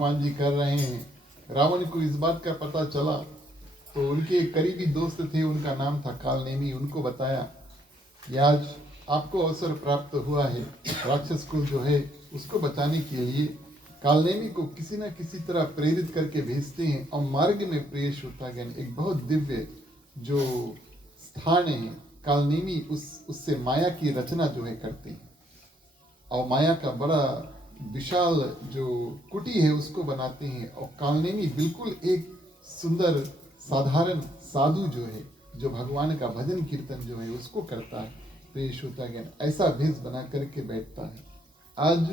हनुमान जी कर रहे हैं। रावण को इस बात का पता चला तो उनके करीबी दोस्त थे, उनका नाम था कालनेमी, उनको बताया कि आज आपको अवसर प्राप्त हुआ है राक्षस को जो है उसको बचाने के लिए। कालनेमी को किसी न किसी तरह प्रेरित करके भेजते हैं और मार्ग में प्रेष होता गया एक बहुत दिव्य जो स्थान है, कालनेमी उससे माया की रचना जो है करते हैं और माया का बड़ा विशाल जो कुटी है उसको बनाते हैं। और कालनेमी बिल्कुल एक सुंदर साधारण साधु जो है, जो भगवान का भजन कीर्तन जो है उसको करता है, प्रेष होता ज्ञान ऐसा भेष बना करके बैठता है। आज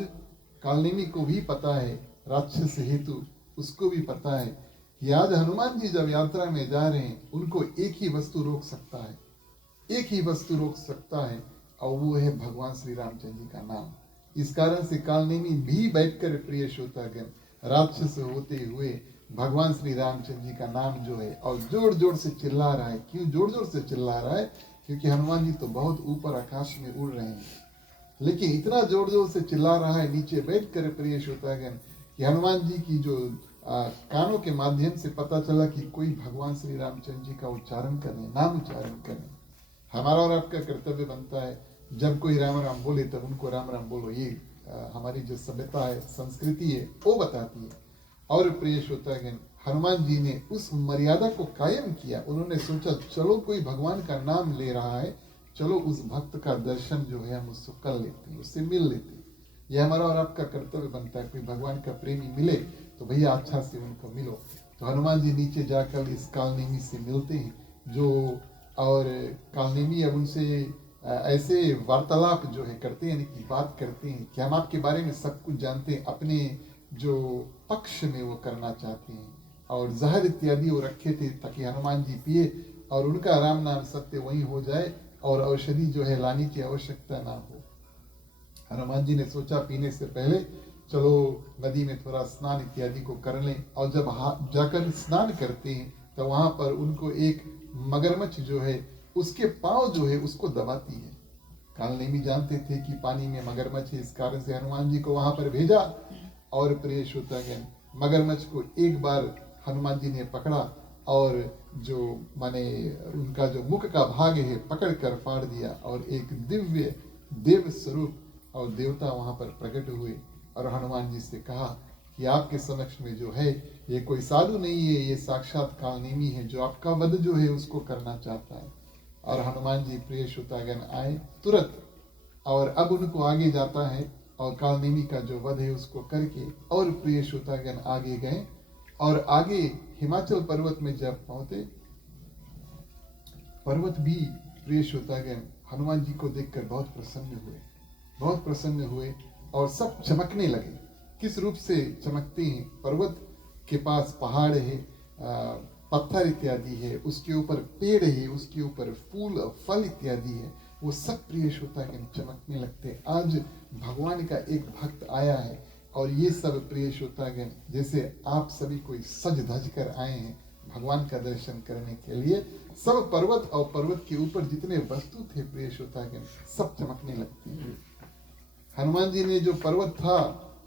कालनेमी को भी पता है, राक्षस हेतु उसको भी पता है कि आज हनुमान जी जब यात्रा में जा रहे हैं उनको एक ही वस्तु रोक सकता है, एक ही वस्तु रोक सकता है और वो है भगवान श्री रामचंद्र जी का नाम। इस कारण से कालनेमी भी बैठकर प्रिय श्रोतागण राक्षस होते हुए भगवान श्री रामचंद्र जी का नाम जो है और जोर जोर से चिल्ला रहा है। क्यों जोर जोर से चिल्ला रहा है? क्योंकि हनुमान जी तो बहुत ऊपर आकाश में उड़ रहे हैं, लेकिन इतना जोर जोर से चिल्ला रहा है नीचे बैठ कर प्रिय श्रोतागण कि हनुमान जी की जो कानों के माध्यम से पता चला कि कोई भगवान श्री रामचंद्र जी का उच्चारण करें, नाम उच्चारण करें। हमारा और आपका कर्तव्य बनता है जब कोई राम राम बोले तब उनको राम राम बोलो। ये हमारी जो सभ्यता है, संस्कृति है, वो बताती है। और प्रिय श्रोतागण हनुमान जी ने उस मर्यादा को कायम किया। उन्होंने सोचा चलो कोई भगवान का नाम ले रहा है, चलो उस भक्त का दर्शन जो है हम उसको कर लेते हैं, उससे मिल लेते हैं। यह हमारा और आपका कर्तव्य बनता है। कोई भगवान का प्रेमी मिले तो भैया अच्छा से उनको मिलो। तो हनुमान जी नीचे जाकर इस कालनेमी से मिलते हैं जो, और कालनेमी अब उनसे ऐसे वार्तालाप जो है करते हैं, यानी कि बात करते हैं कि हम आपके बारे में सब कुछ जानते हैं, अपने जो पक्ष में वो करना चाहते हैं। और जहर इत्यादि वो रखे थे ताकि हनुमान जी पिए और उनका राम नाम सत्य वही हो जाए और औषधि जो है लाने की आवश्यकता ना हो। हनुमान जी ने सोचा पीने से पहले चलो नदी में थोड़ा स्नान इत्यादि को कर लें। और जब जाकर स्नान करते हैं तो वहां पर उनको एक मगरमच्छ जो है उसके पांव जो है उसको दबाती है। कालनेमी जानते थे कि पानी में मगरमच्छ है, इस कारण से हनुमान जी को वहां पर भेजा। और प्रिय श्रोतागण मगरमच्छ को एक बार हनुमान जी ने पकड़ा और जो माने उनका जो मुख का भाग है पकड़ कर फाड़ दिया और एक दिव्य देव स्वरूप और देवता वहां पर प्रकट हुए और हनुमान जी से कहा कि आपके समक्ष में जो है ये कोई साधु नहीं है, ये साक्षात कालनेमी है जो आपका वध जो है उसको करना चाहता है। और हनुमान जी प्रिय श्रोतागण आए तुरंत और अब उनको आगे जाता है और कालनेमी का जो वध है उसको करके और प्रिय श्रोतागण आगे गए। और आगे हिमाचल पर्वत में जब पहुंचे, पर्वत भी प्रिय श्रोतागण हनुमान जी को देखकर बहुत प्रसन्न हुए और सब चमकने लगे। किस रूप से चमकते हैं? पर्वत के पास पहाड़ है, पत्थर इत्यादि है, उसके ऊपर पेड़ है, उसके ऊपर फूल फल इत्यादि है, वो सब प्रिय श्रोतागण चमकने लगते हैं। आज भगवान का एक भक्त आया है और ये सब प्रिय श्रोतागण जैसे आप सभी कोई सज धज कर आए हैं भगवान का दर्शन करने के लिए। सब पर्वत और पर्वत के ऊपर जितने वस्तु थे प्रिय श्रोतागण सब चमकने लगते हैं। हनुमान जी ने जो पर्वत था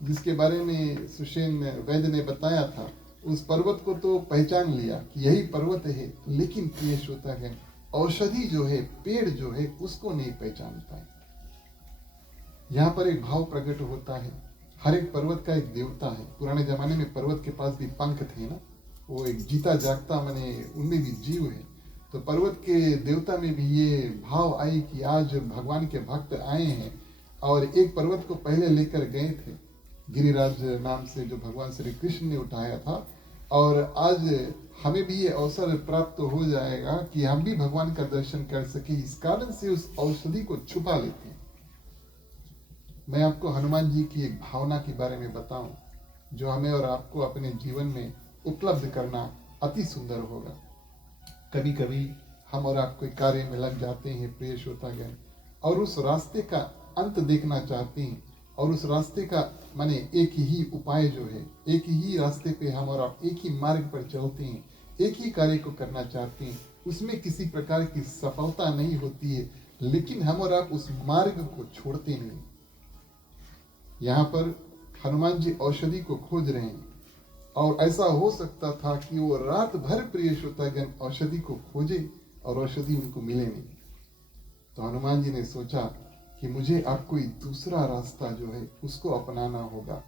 जिसके बारे में सुषेण वैद्य ने बताया था, उस पर्वत को तो पहचान लिया कि यही पर्वत है, लेकिन प्रिय श्रोतागण औषधि जो है, पेड़ जो है, उसको नहीं पहचान पाए। यहाँ पर एक भाव प्रकट होता है, हर एक पर्वत का एक देवता है। पुराने जमाने में पर्वत के पास भी पंख थे ना, वो एक जीता जागता माने उनमें भी जीव है। तो पर्वत के देवता में भी ये भाव आई कि आज भगवान के भक्त आए हैं। और एक पर्वत को पहले लेकर गए थे, गिरिराज नाम से, जो भगवान श्री कृष्ण ने उठाया था। और आज हमें भी ये अवसर प्राप्त हो जाएगा कि हम भी भगवान का दर्शन कर सके, इस कारण से उस औषधि को छुपा लेते हैं। मैं आपको हनुमान जी की एक भावना के बारे में बताऊं जो हमें और आपको अपने जीवन में उपलब्ध करना अति सुंदर होगा। कभी कभी हम और आप कोई कार्य में लग जाते हैं प्रिय श्रोतागण और उस रास्ते का अंत देखना चाहते हैं और उस रास्ते का माने एक ही उपाय जो है, एक ही रास्ते पे हम और आप एक ही मार्ग पर चलते हैं, एक ही कार्य को करना चाहते हैं, उसमें किसी प्रकार की सफलता नहीं होती है, लेकिन हम और आप उस मार्ग को छोड़ते नहीं। यहाँ पर हनुमान जी औषधि को खोज रहे हैं और ऐसा हो सकता था कि वो रात भर प्रिय श्रोतागण औषधि को खोजे और औषधि उनको मिले नहीं। तो हनुमान जी ने सोचा कि मुझे अब कोई दूसरा रास्ता जो है उसको अपनाना होगा।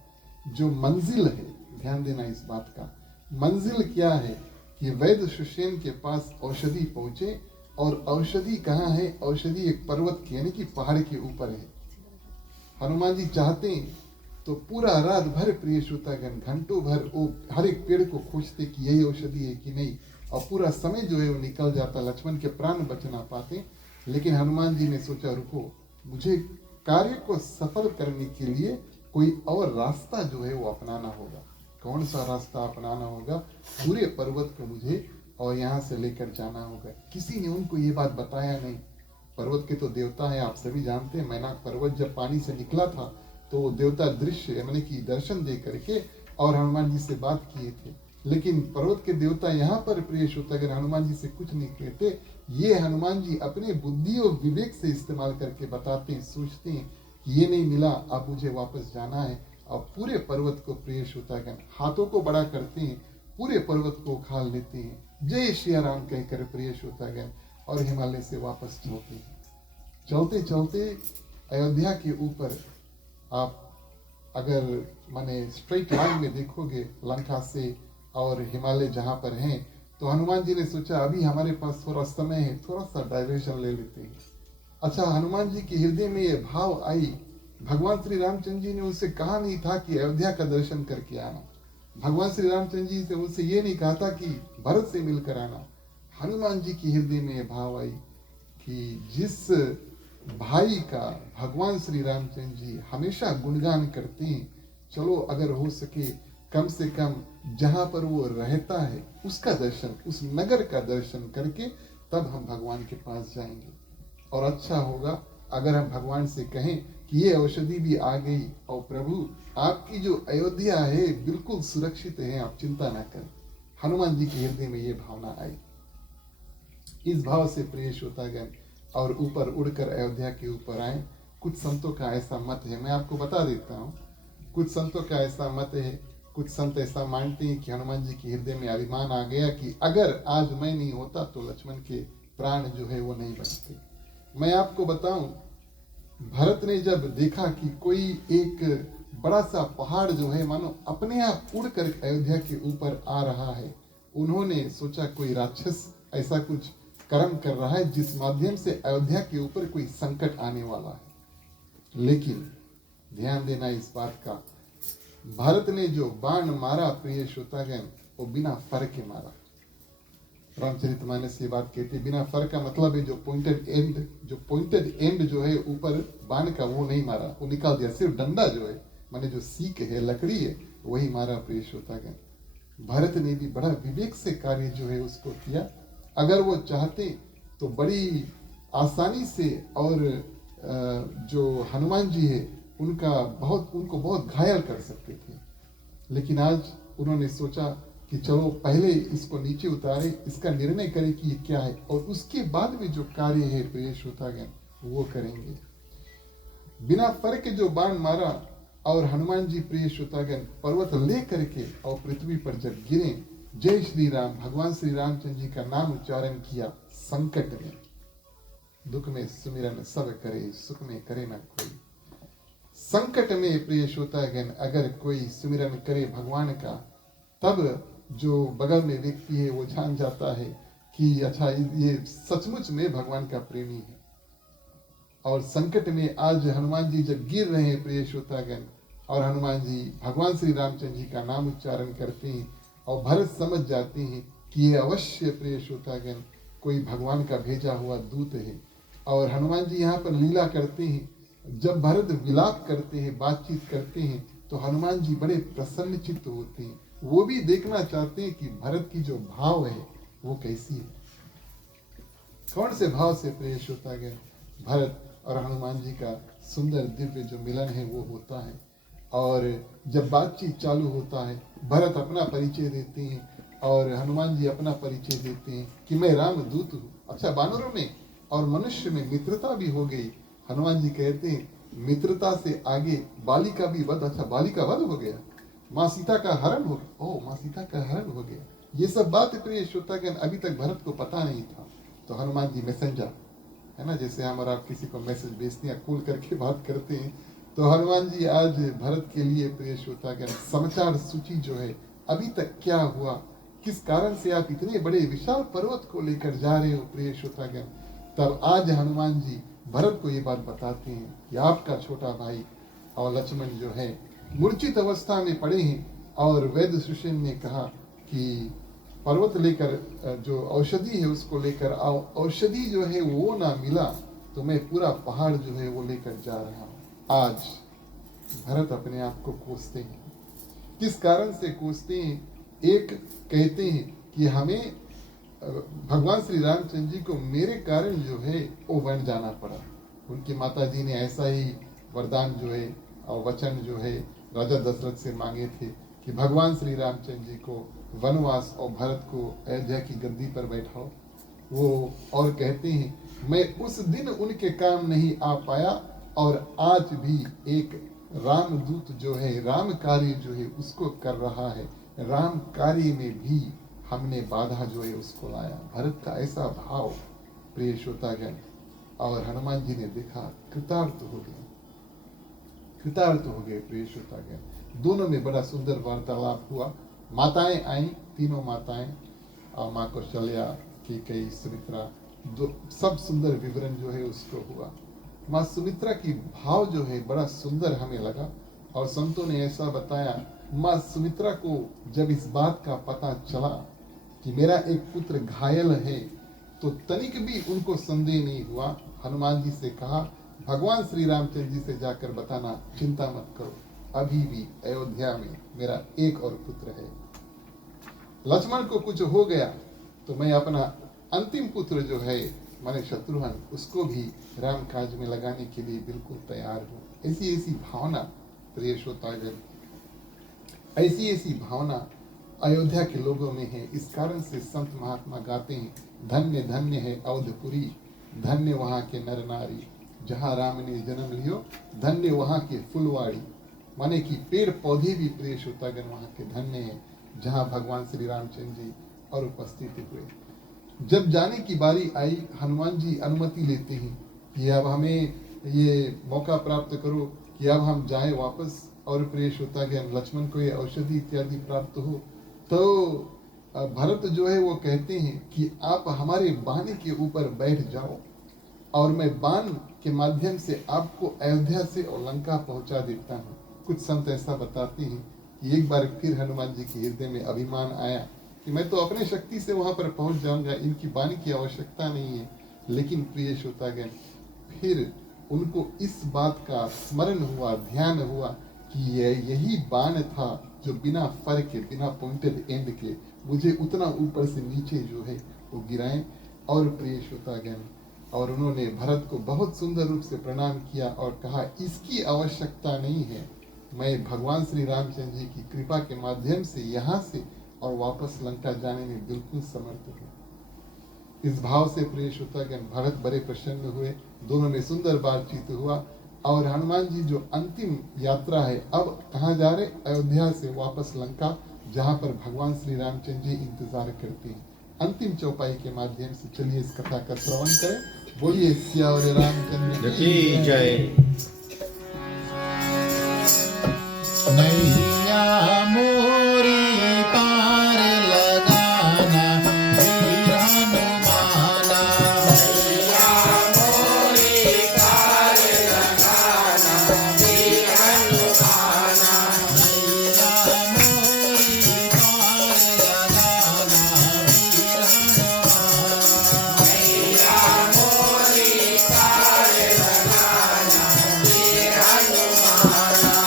जो मंजिल है, ध्यान देना इस बात का, मंजिल क्या है कि वैद्य सुषेण के पास औषधि पहुंचे। और औषधि कहाँ है? औषधि एक पर्वत की यानी कि पहाड़ के ऊपर है। हनुमान जी चाहते हैं तो पूरा रात भर प्रिय श्रोतागण घंटों भर वो हर एक पेड़ को खोजते कि यही औषधि है कि नहीं, और पूरा समय जो है वो निकल जाता, लक्ष्मण के प्राण बच ना पाते। लेकिन हनुमान जी ने सोचा रुको, मुझे कार्य को सफल करने के लिए कोई और रास्ता जो है वो अपनाना होगा। कौन सा रास्ता अपनाना होगा? पूरे पर्वत को मुझे और यहाँ से लेकर जाना होगा। किसी ने उनको ये बात बताया नहीं। पर्वत के तो देवता है, आप सभी जानते हैं। मैनाक पर्वत जब पानी से निकला था तो देवता दृश्य यानी कि दर्शन दे करके और हनुमान जी से बात किए थे। लेकिन पर्वत के देवता यहाँ पर प्रिय श्रोतागण हनुमान जी से कुछ नहीं कहते। ये हनुमान जी अपने बुद्धि और विवेक से इस्तेमाल करके बताते हैं, सोचते हैं कि ये नहीं मिला, अब मुझे वापस जाना है। और पूरे पर्वत को प्रिय श्रोतागण हाथों को बड़ा करते हैं, पूरे पर्वत को उखाड़ लेते हैं, जय श्री राम कहकर प्रिय श्रोतागण, और हिमालय से वापस चलते हैं। चलते चलते अयोध्या के ऊपर आप अगर माने स्ट्रेट लाइन में देखोगे लंका से और हिमालय जहाँ पर हैं, तो हनुमान जी ने सोचा अभी हमारे पास थोड़ा समय है, थोड़ा सा डाइवर्शन ले लेते हैं। अच्छा, हनुमान जी के हृदय में ये भाव आई। भगवान श्री रामचंद्र जी ने उनसे कहा नहीं था कि अयोध्या का दर्शन करके आना। भगवान श्री रामचंद्र जी से उनसे ये नहीं कहा था कि भरत से मिलकर आना। हनुमान जी के हृदय में ये भाव आई कि जिस भाई का भगवान श्री रामचंद्र जी हमेशा गुणगान करते हैं, चलो अगर हो सके कम से कम जहाँ पर वो रहता है उसका दर्शन, उस नगर का दर्शन करके तब हम भगवान के पास जाएंगे। और अच्छा होगा अगर हम भगवान से कहें कि ये औषधि भी आ गई और प्रभु आपकी जो अयोध्या है बिल्कुल सुरक्षित है, आप चिंता ना करें। हनुमान जी के हृदय में ये भावना आई। इस भाव से प्रिय श्रोतागण और ऊपर उड़कर अयोध्या के ऊपर आए। कुछ संतों का ऐसा मत है, मैं आपको बता देता हूँ। कुछ संतों का ऐसा मत है, कुछ संत ऐसा मानते हैं कि हनुमान जी के हृदय में अभिमान आ गया कि अगर आज मैं नहीं होता तो लक्ष्मण के प्राण जो है वो नहीं बचते। मैं आपको बताऊं, भरत ने जब देखा कि कोई एक बड़ा सा पहाड़ जो है मानो अपने आप उड़कर अयोध्या के ऊपर आ रहा है, उन्होंने सोचा कोई राक्षस ऐसा कुछ कर्म कर रहा है जिस माध्यम से अयोध्या के ऊपर कोई संकट आने वाला है। लेकिन ध्यान देना इस बात का, भारत ने जो बाण मारा प्रिय श्रोतागण वो बिना फर के मारा। रामचरितमानस ये बात कहते बिना फर का मतलब है जो पॉइंटेड एंड जो है ऊपर बाण का वो नहीं मारा, वो निकाल दिया। सिर्फ डंडा जो है माने जो सीख है, लकड़ी है, वही मारा प्रिय श्रोतागण। भारत ने भी बड़ा विवेक से कार्य जो है उसको किया। अगर वो चाहते तो बड़ी आसानी से, और जो हनुमान जी है उनको बहुत घायल कर सकते थे। लेकिन आज उन्होंने सोचा कि चलो पहले इसको नीचे उतारे, इसका निर्णय करें कि ये क्या है, और उसके बाद में जो कार्य है प्रिय श्रोतागण वो करेंगे। बिना फर के जो बाण मारा और हनुमान जी प्रिय श्रोतागण पर्वत ले करके और पृथ्वी पर जब गिरे, जय श्री राम भगवान श्री रामचंद्र जी का नाम उच्चारण किया। संकट में दुख में सुमिरन सब करे, सुख में करे न कोई। संकट में प्रिय श्रोतागण अगर कोई सुमिरन करे भगवान का, तब जो बगल में व्यक्ति है वो जान जाता है कि अच्छा ये सचमुच में भगवान का प्रेमी है। और संकट में आज हनुमान जी जब गिर रहे हैं प्रिय श्रोतागण, और हनुमान जी भगवान श्री रामचंद्र जी का नाम उच्चारण करते हैं, और भरत समझ जाते हैं कि ये अवश्य प्रिय श्रोतागण कोई भगवान का भेजा हुआ दूत है। और हनुमान जी यहाँ पर लीला करते हैं। जब भरत विलाप करते हैं, बातचीत करते हैं, तो हनुमान जी बड़े प्रसन्न चित्त होते हैं। वो भी देखना चाहते हैं कि भरत की जो भाव है वो कैसी है, कौन से भाव से प्रिय श्रोतागण भरत और हनुमान जी का सुंदर दिव्य जो मिलन है वो होता है। और जब बातचीत चालू होता है, भरत अपना परिचय देते हैं और हनुमान जी अपना परिचय देते हैं कि मैं रामदूत हूँ। अच्छा, बानरों में और मनुष्य में मित्रता भी हो गई। हनुमान जी कहते हैं मित्रता से आगे बाली का भी वध। अच्छा, बाली का वध हो गया, माँ सीता का हरण हो गया। ओ, माँ सीता का हरण हो गया। ये सब बात प्रिय श्रोतागण अभी तक भरत को पता नहीं था। तो हनुमान जी मैसेंजर है ना, जैसे हम और आप किसी को मैसेज भेजते हैं, कॉल करके बात करते हैं, तो हनुमान जी आज भरत के लिए प्रिय श्रोतागण समाचार सूची जो है, अभी तक क्या हुआ, किस कारण से आप इतने बड़े विशाल पर्वत को लेकर जा रहे हो प्रिय श्रोतागण, तब आज हनुमान जी भरत को ये बात बताते हैं कि आपका छोटा भाई और लक्ष्मण जो है मूर्छित अवस्था में पड़े हैं, और वैद्य सुषेण ने कहा कि पर्वत लेकर जो औषधि है उसको लेकर आओ। औषधि जो है वो ना मिला तो मैं पूरा पहाड़ जो है वो लेकर जा रहा हूँ। आज भरत अपने आप को कोसते हैं। किस कारण से कोसते हैं? एक कहते हैं कि हमें भगवान श्री रामचंद्र जी को मेरे कारण जो है वो वन जाना पड़ा। उनकी माता जी ने ऐसा ही वरदान जो है और वचन जो है राजा दशरथ से मांगे थे कि भगवान श्री रामचंद्र जी को वनवास और भरत को अयोध्या की गद्दी पर बैठाओ। वो और कहते हैं मैं उस दिन उनके काम नहीं आ पाया, और आज भी एक रामदूत जो है राम कार्य जो है उसको कर रहा है। राम कार्य में भी हमने बाधा जो है उसको लाया। भरत का ऐसा भाव प्रिय श्रोतागण, और हनुमान जी ने देखा कृतार्थ हो गए, कृतार्थ हो गए प्रिय श्रोतागण। दोनों में बड़ा सुंदर वार्तालाप हुआ। माताएं आई, तीनों माताएं, और माँ कौशल्या की कई सुमित्रा, दो सब सुंदर विवरण जो है उसको हुआ। माँ सुमित्रा की भाव जो है बड़ा सुंदर हमें लगा, और संतों ने ऐसा बताया माँ सुमित्रा को जब इस बात का पता चला कि मेरा एक पुत्र घायल है, तो तनिक भी उनको संदेह नहीं हुआ। हनुमान जी से कहा भगवान श्री रामचंद्र जी से जाकर बताना, चिंता मत करो, अभी भी अयोध्या में मेरा एक और पुत्र है। लक्ष्मण को कुछ हो गया तो मैं अपना अंतिम पुत्र जो है माने शत्रुघ्न, उसको भी राम काज में लगाने के लिए बिल्कुल तैयार हूँ। ऐसी ऐसी भावना प्रिय श्रोतागण, ऐसी ऐसी भावना अयोध्या के लोगों में है। इस कारण से संत महात्मा गाते हैं धन्य धन्य है अवधपुरी, धन्य वहाँ के नर नारी, जहाँ राम ने जन्म लियो, धन्य वहाँ के फुलवाड़ी। माने कि पेड़ पौधे भी प्रिय श्रोतागण वहाँ के धन्य हैं, जहाँ भगवान श्री रामचंद्र जी और उपस्थित हुए। जब जाने की बारी आई, हनुमान जी अनुमति लेते हैं कि अब हमें ये मौका प्राप्त करो कि अब हम जाएं वापस, और प्रिय श्रोतागण लक्ष्मण को ये औषधि इत्यादि प्राप्त हो। तो भरत जो है वो कहते हैं कि आप हमारे बाण के ऊपर बैठ जाओ, और मैं बाण के माध्यम से आपको अयोध्या से और लंका पहुंचा देता हूँ। कुछ संत ऐसा बताते हैं कि एक बार फिर हनुमान जी के हृदय में अभिमान आया कि मैं तो अपने शक्ति से वहां पर पहुंच जाऊंगा, इनकी बाण की आवश्यकता नहीं है। लेकिन प्रिय श्रोतागण फिर उनको इस बात का स्मरण हुआ, ध्यान हुआ कि यही बाण था जो बिना फर के, बिना पॉइंटेड एंड के मुझे उतना ऊपर से नीचे जो है वो गिराएं। और प्रिय श्रोतागण, और उन्होंने भरत को बहुत सुंदर रूप से प्रणाम किया और कहा इसकी आवश्यकता नहीं है, मैं भगवान श्री रामचंद्र जी की कृपा के माध्यम से यहाँ से और वापस लंका जाने में बिल्कुल समर्थ हूँ। इस भाव से प्रिय श्रोतागण भरत बड़े प्रसन्न हुए, दोनों में सुंदर बातचीत हुआ। और हनुमान जी जो अंतिम यात्रा है, अब कहाँ जा रहे? अयोध्या से वापस लंका, जहाँ पर भगवान श्री रामचंद्र जी इंतजार करते हैं। अंतिम चौपाई के माध्यम से चलिए इस कथा का श्रवण करें। बोलिए सियावर रामचंद्र की जय। नैया मोरी पार लगाना वीर हनुमाना, नैया मोरी पार लगाना वीर हनुमाना, नैया मोरी पार लगाना वीर हनुमाना, नैया मोरी पार लगाना वीर हनुमाना।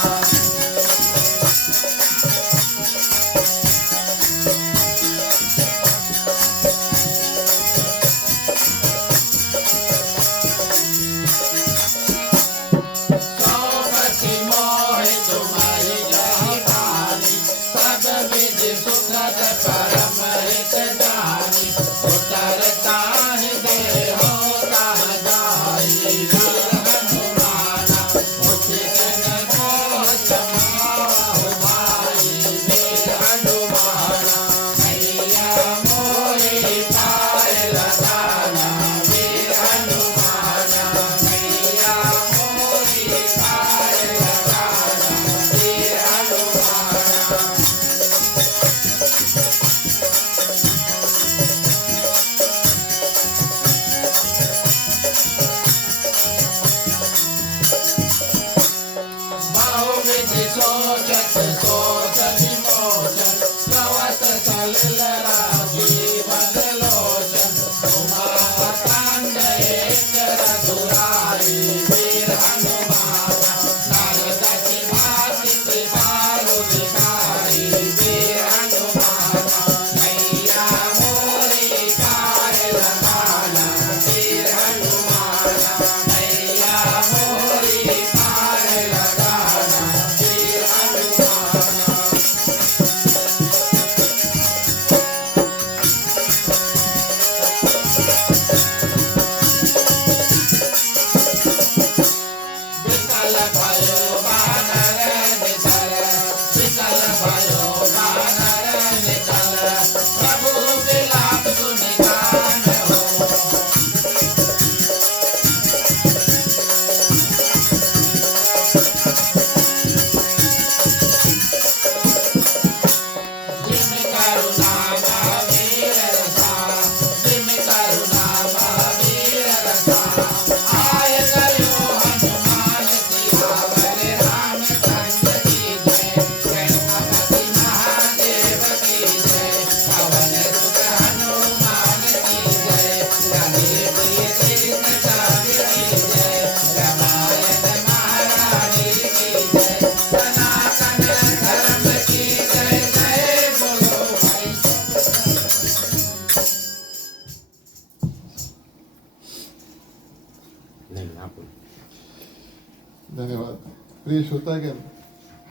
नहीं आप बोलो। धन्यवाद। प्रिय श्रोतागण,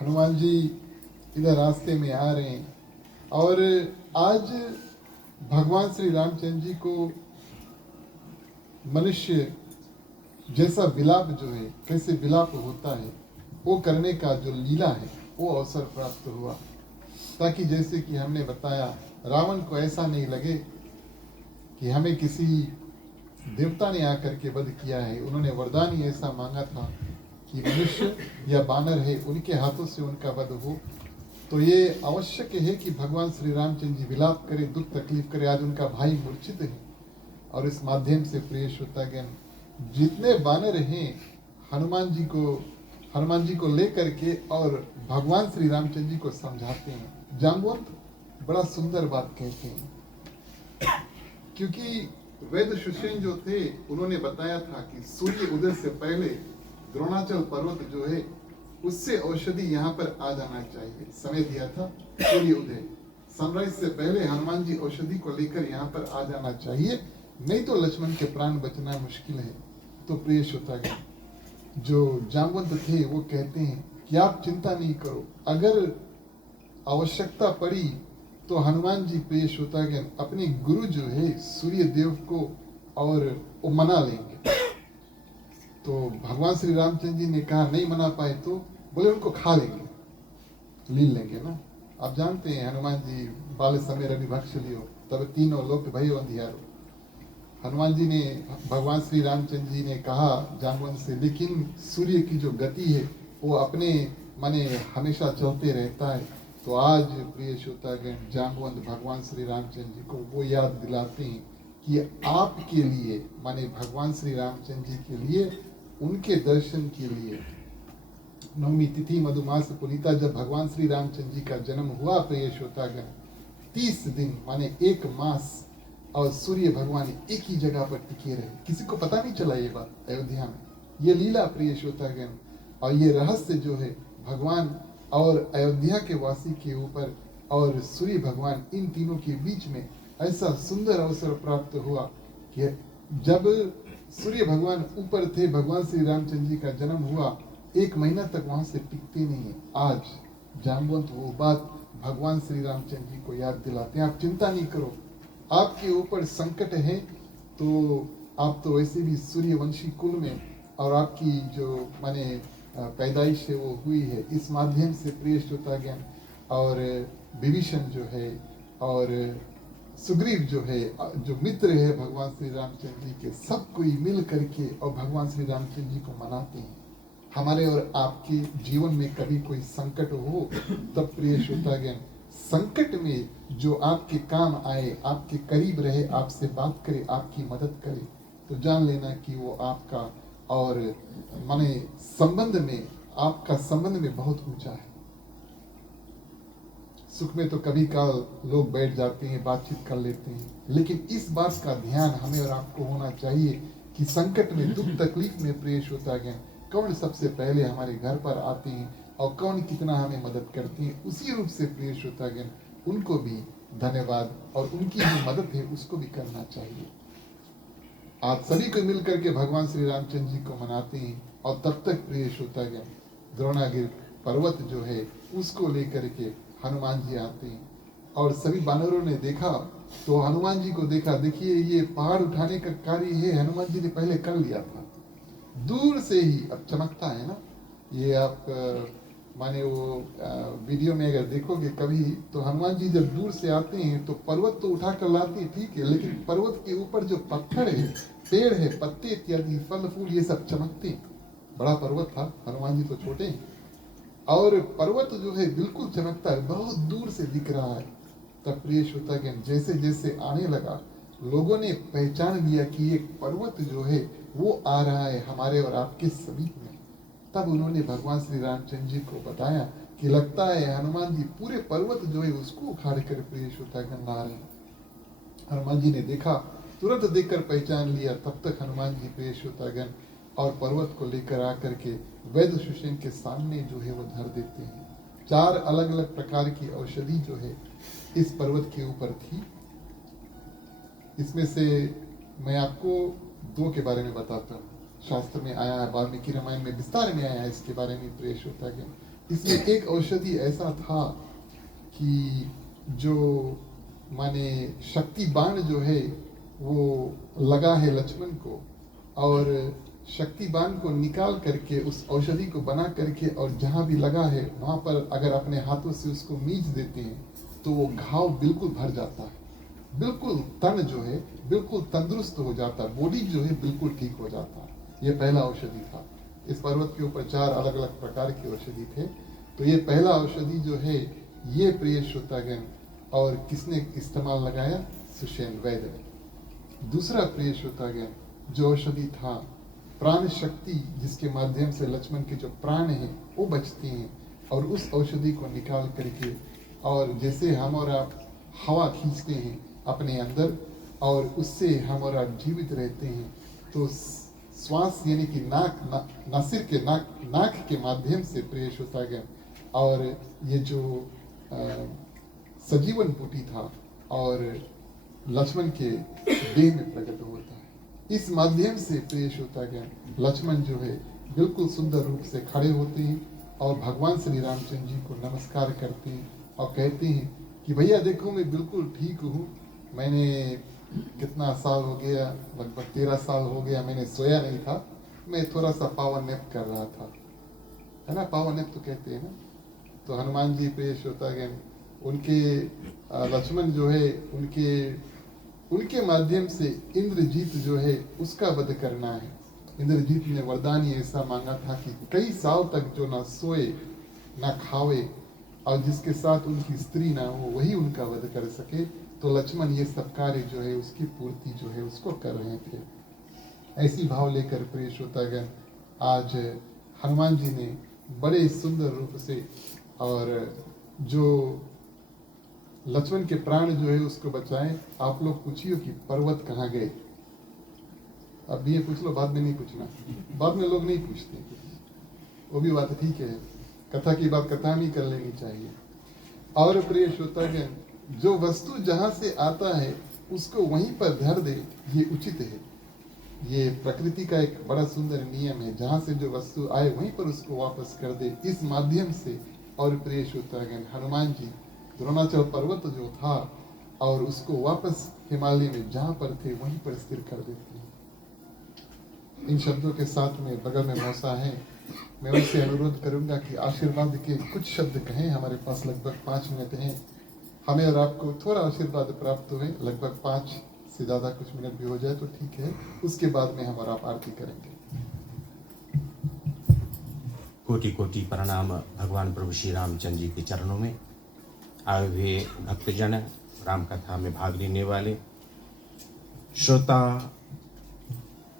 हनुमान जी इधर रास्ते में आ रहे हैं और आज भगवान श्री रामचंद्र जी को मनुष्य जैसा विलाप जो है, कैसे विलाप होता है, वो करने का जो लीला है वो अवसर प्राप्त हुआ, ताकि जैसे कि हमने बताया रावण को ऐसा नहीं लगे कि हमें किसी देवता ने आकर के वध किया है। उन्होंने वरदान ही ऐसा मांगा था कि मनुष्य या बानर है उनके हाथों से उनका वध हो। तो ये आवश्यक है कि भगवान श्री रामचंद्र जी विलाप करे, दुख तकलीफ करे। आज उनका भाई मूर्छित है और इस माध्यम से प्रिय श्रोतागण, जितने बानर हैं हनुमान जी को लेकर के और भगवान श्री रामचंद्र जी को समझाते हैं। जाम्बवंत बड़ा सुंदर बात कहते हैं, क्योंकि वेद सुषेण जो थे उन्होंने बताया था कि सूर्य उदय से पहले द्रोणाचल पर्वत जो है उससे औषधि यहाँ पर आ जाना चाहिए। समय दिया था सूर्य उदय, सनराइज से पहले हनुमान जी औषधि को लेकर यहाँ पर आ जाना चाहिए, नहीं तो लक्ष्मण के प्राण बचना मुश्किल है। तो प्रिय श्रोतागण, जो जाम्बवंत थे वो कहते हैं कि आप चिंता नहीं करो, अगर आवश्यकता पड़ी तो हनुमान जी प्रिय श्रोतागण अपने गुरु जो है सूर्य देव को और वो मना लेंगे। तो भगवान श्री रामचंद्र जी ने कहा नहीं मना पाए तो बोले उनको खा लेंगे, लील लेंगे ना। आप जानते हैं हनुमान जी बाल समय रवि भक्ष लियो तब तीनों लोक भयो अंधियारो। हनुमान जी ने, भगवान श्री रामचंद्र जी ने कहा जाम्बवंत से, लेकिन सूर्य की जो गति है वो अपने माने हमेशा चलते रहता है। तो आज प्रिय श्रोतागण, जाम्बवंत भगवान श्री रामचंद्र जी को वो याद दिलाते हैं कि आपके लिए माने भगवान श्री रामचंद्र जी के लिए, उनके दर्शन के लिए नवमी तिथि मधुमास पुनीता जब भगवान श्री रामचंद्र जी का जन्म हुआ प्रिय श्रोतागण, 30 दिन माने 1 मास और सूर्य भगवान एक ही जगह पर टिके रहे, किसी को पता नहीं चला ये बात अयोध्या में। ये लीला प्रिय श्रोतागण और ये रहस्य जो है भगवान और अयोध्या के वासी के ऊपर और सूर्य भगवान, इन तीनों के बीच में ऐसा सुंदर अवसर प्राप्त हुआ कि जब सूर्य भगवान ऊपर थे, भगवान श्री रामचंद्र जी का जन्म हुआ, 1 महीना तक वहां से टिकते नहीं है। आज जाम्बवंत वो बात भगवान श्री रामचंद्र जी को याद दिलाते हैं, आप चिंता नहीं करो, आपके ऊपर संकट है तो आप तो वैसे भी सूर्यवंशी कुल में और आपकी जो माने पैदाइश है वो हुई है। इस माध्यम से प्रिय श्रोतागण और विभीषण जो है और सुग्रीव जो है, जो मित्र है भगवान श्री रामचंद्र जी के, सब कोई मिल करके और भगवान श्री रामचंद्र जी को मनाते हैं। हमारे और आपके जीवन में कभी कोई संकट हो तब प्रिय श्रोतागण, संकट में जो आपके काम आए, आपके करीब रहे, आपसे बात करे, आपकी मदद करे, तो जान लेना कि वो आपका और माने संबंध में, आपका संबंध में बहुत ऊंचा है। सुख में तो कभी काल लोग बैठ जाते हैं, बातचीत कर लेते हैं, लेकिन इस बात का ध्यान हमें और आपको होना चाहिए कि संकट में, दुख तकलीफ में प्रिय श्रोतागण, कौन सबसे पहले हमारे घर पर आते हैं और कौन कितना हमें मदद करते हैं। उसी रूप से प्रिय श्रोतागण उनको भी धन्यवाद और उनकी जो मदद है उसको भी करना चाहिए। आप सभी को मिल करके भगवान श्री रामचंद्र जी को मनाते हैं और तब तक प्रिय श्रोतागण द्रोणागिरि पर्वत जो है उसको लेकर के हनुमान जी आते हैं और सभी बानरों ने देखा तो हनुमान जी को देखा, देखिए ये पहाड़ उठाने का कार्य है हनुमान जी ने पहले कर लिया था, दूर से ही अब चमकता है ना। ये आप माने वो वीडियो में अगर देखोगे कभी तो हनुमान जी जब दूर से आते हैं तो पर्वत तो उठा कर लाते हैं, ठीक है, लेकिन पर्वत के ऊपर जो पत्थर है, पेड़ है, पत्ते इत्यादि, फल फूल, ये सब चमकते हैं। बड़ा पर्वत था, हनुमान जी तो छोटे हैं और पर्वत जो है बिल्कुल चमकता है, बहुत दूर से दिख रहा है। तब प्रिय श्रोतागण जैसे जैसे आने लगा, लोगों ने पहचान लिया कि एक पर्वत जो है वो आ रहा है हमारे और आपके समीप में। तब उन्होंने भगवान श्री रामचंद्र जी को बताया कि लगता है हनुमान जी पूरे पर्वत जो है उसको उखाड़ कर प्रिय श्रोतागण ला रहे हैं। हनुमान जी ने देखा, तुरंत देखकर पहचान लिया। तब तक हनुमान जी प्रिय श्रोतागण और पर्वत को लेकर आकर के वैद सुषेण के सामने जो है वो धर देते हैं। 4 अलग अलग प्रकार की औषधि जो है इस पर्वत के ऊपर थी। इसमें से मैं आपको 2 के बारे में बताता हूँ। शास्त्र में आया है, वाल्मीकि रामायण में विस्तार में आया है इसके बारे में प्रिय श्रोतागण। इसमें एक औषधि ऐसा था कि जो माने शक्ति बाण जो है वो लगा है लक्ष्मण को, और शक्ति बाण को निकाल करके उस औषधि को बना करके और जहाँ भी लगा है वहाँ पर अगर अपने हाथों से उसको मींच देते हैं तो वो घाव बिल्कुल भर जाता है, बिल्कुल तन जो है बिल्कुल तंदुरुस्त हो जाता है, बॉडी जो है बिल्कुल ठीक हो जाता है। ये पहला औषधि था। इस पर्वत के ऊपर 4 अलग अलग प्रकार के औषधि थे, तो ये पहला औषधि जो है ये प्रिय श्रोतागण, और किसने इस्तेमाल लगाया? सुषेण वैद्य ने। दूसरा प्रिय श्रोतागण जो औषधि था प्राण शक्ति, जिसके माध्यम से लक्ष्मण के जो प्राण हैं वो बचते हैं, और उस औषधि को निकाल करके और जैसे हम और आप हवा खींचते हैं अपने अंदर और उससे हम और आप जीवित रहते हैं, तो श्वास यानी कि नासिर के नाक के माध्यम से प्रिय श्रोतागण, और ये जो सजीवन बूटी था और लक्ष्मण के देह में प्रकट होता है। इस माध्यम से प्रिय श्रोतागण लक्ष्मण जो है बिल्कुल सुंदर रूप से खड़े होते हैं और भगवान श्री रामचंद्र जी को नमस्कार करते हैं और कहते हैं कि भैया देखो मैं बिल्कुल ठीक हूँ, मैंने कितना साल हो गया, लगभग 13 साल हो गया मैंने सोया नहीं था, मैं थोड़ा सा पावर नैप कर रहा था, है ना, पावर नैप तो कहते हैं ना। तो हनुमान जी प्रिय श्रोतागण उनके लक्ष्मण जो है उनके माध्यम से इंद्रजीत जो है उसका वध करना है। इंद्रजीत ने वरदान ये ऐसा मांगा था कि कई साल तक जो ना सोए ना खावे और जिसके साथ उनकी स्त्री ना हो वही उनका वध कर सके। तो लक्ष्मण ये सब कार्य जो है उसकी पूर्ति जो है उसको कर रहे थे। ऐसी भाव लेकर प्रिय श्रोतागण आज हनुमान जी ने बड़े सुंदर रूप से और जो लक्ष्मण के प्राण जो है उसको बचाएं। आप लोग पूछिए कि पर्वत कहाँ गए, अब ये पूछ लो, बाद में नहीं पूछना, बाद में लोग नहीं पूछते, वो भी बात ठीक है, कथा की बात कथा में कर लेनी चाहिए। और प्रिय श्रोतागण जो वस्तु जहाँ से आता है उसको वहीं पर धर दे, ये उचित है। ये प्रकृति का एक बड़ा सुंदर नियम है, जहाँ से जो वस्तु आए वहीं पर उसको वापस कर दे। इस माध्यम से और प्रिय श्रोतागण हनुमान जी द्रोणाचल पर्वत जो था और उसको वापस हिमालय में जहाँ पर थे वहीं पर स्थिर कर देते हैं। इन शब्दों के साथ में बगल में मौसा है, मैं उनसे अनुरोध करूंगा कि आशीर्वाद के कुछ शब्द कहें। हमारे पास लगभग 5 मिनट हैं, हमें और आपको थोड़ा आशीर्वाद प्राप्त हुए, लगभग 5 से ज़्यादा कुछ मिनट भी हो जाए तो ठीक है, उसके बाद में हम और आप आरती करेंगे। कोटि कोटि प्रणाम भगवान प्रभु श्री रामचंद्र जी के चरणों में। आए हुए भक्तजन, राम कथा में भाग लेने वाले श्रोता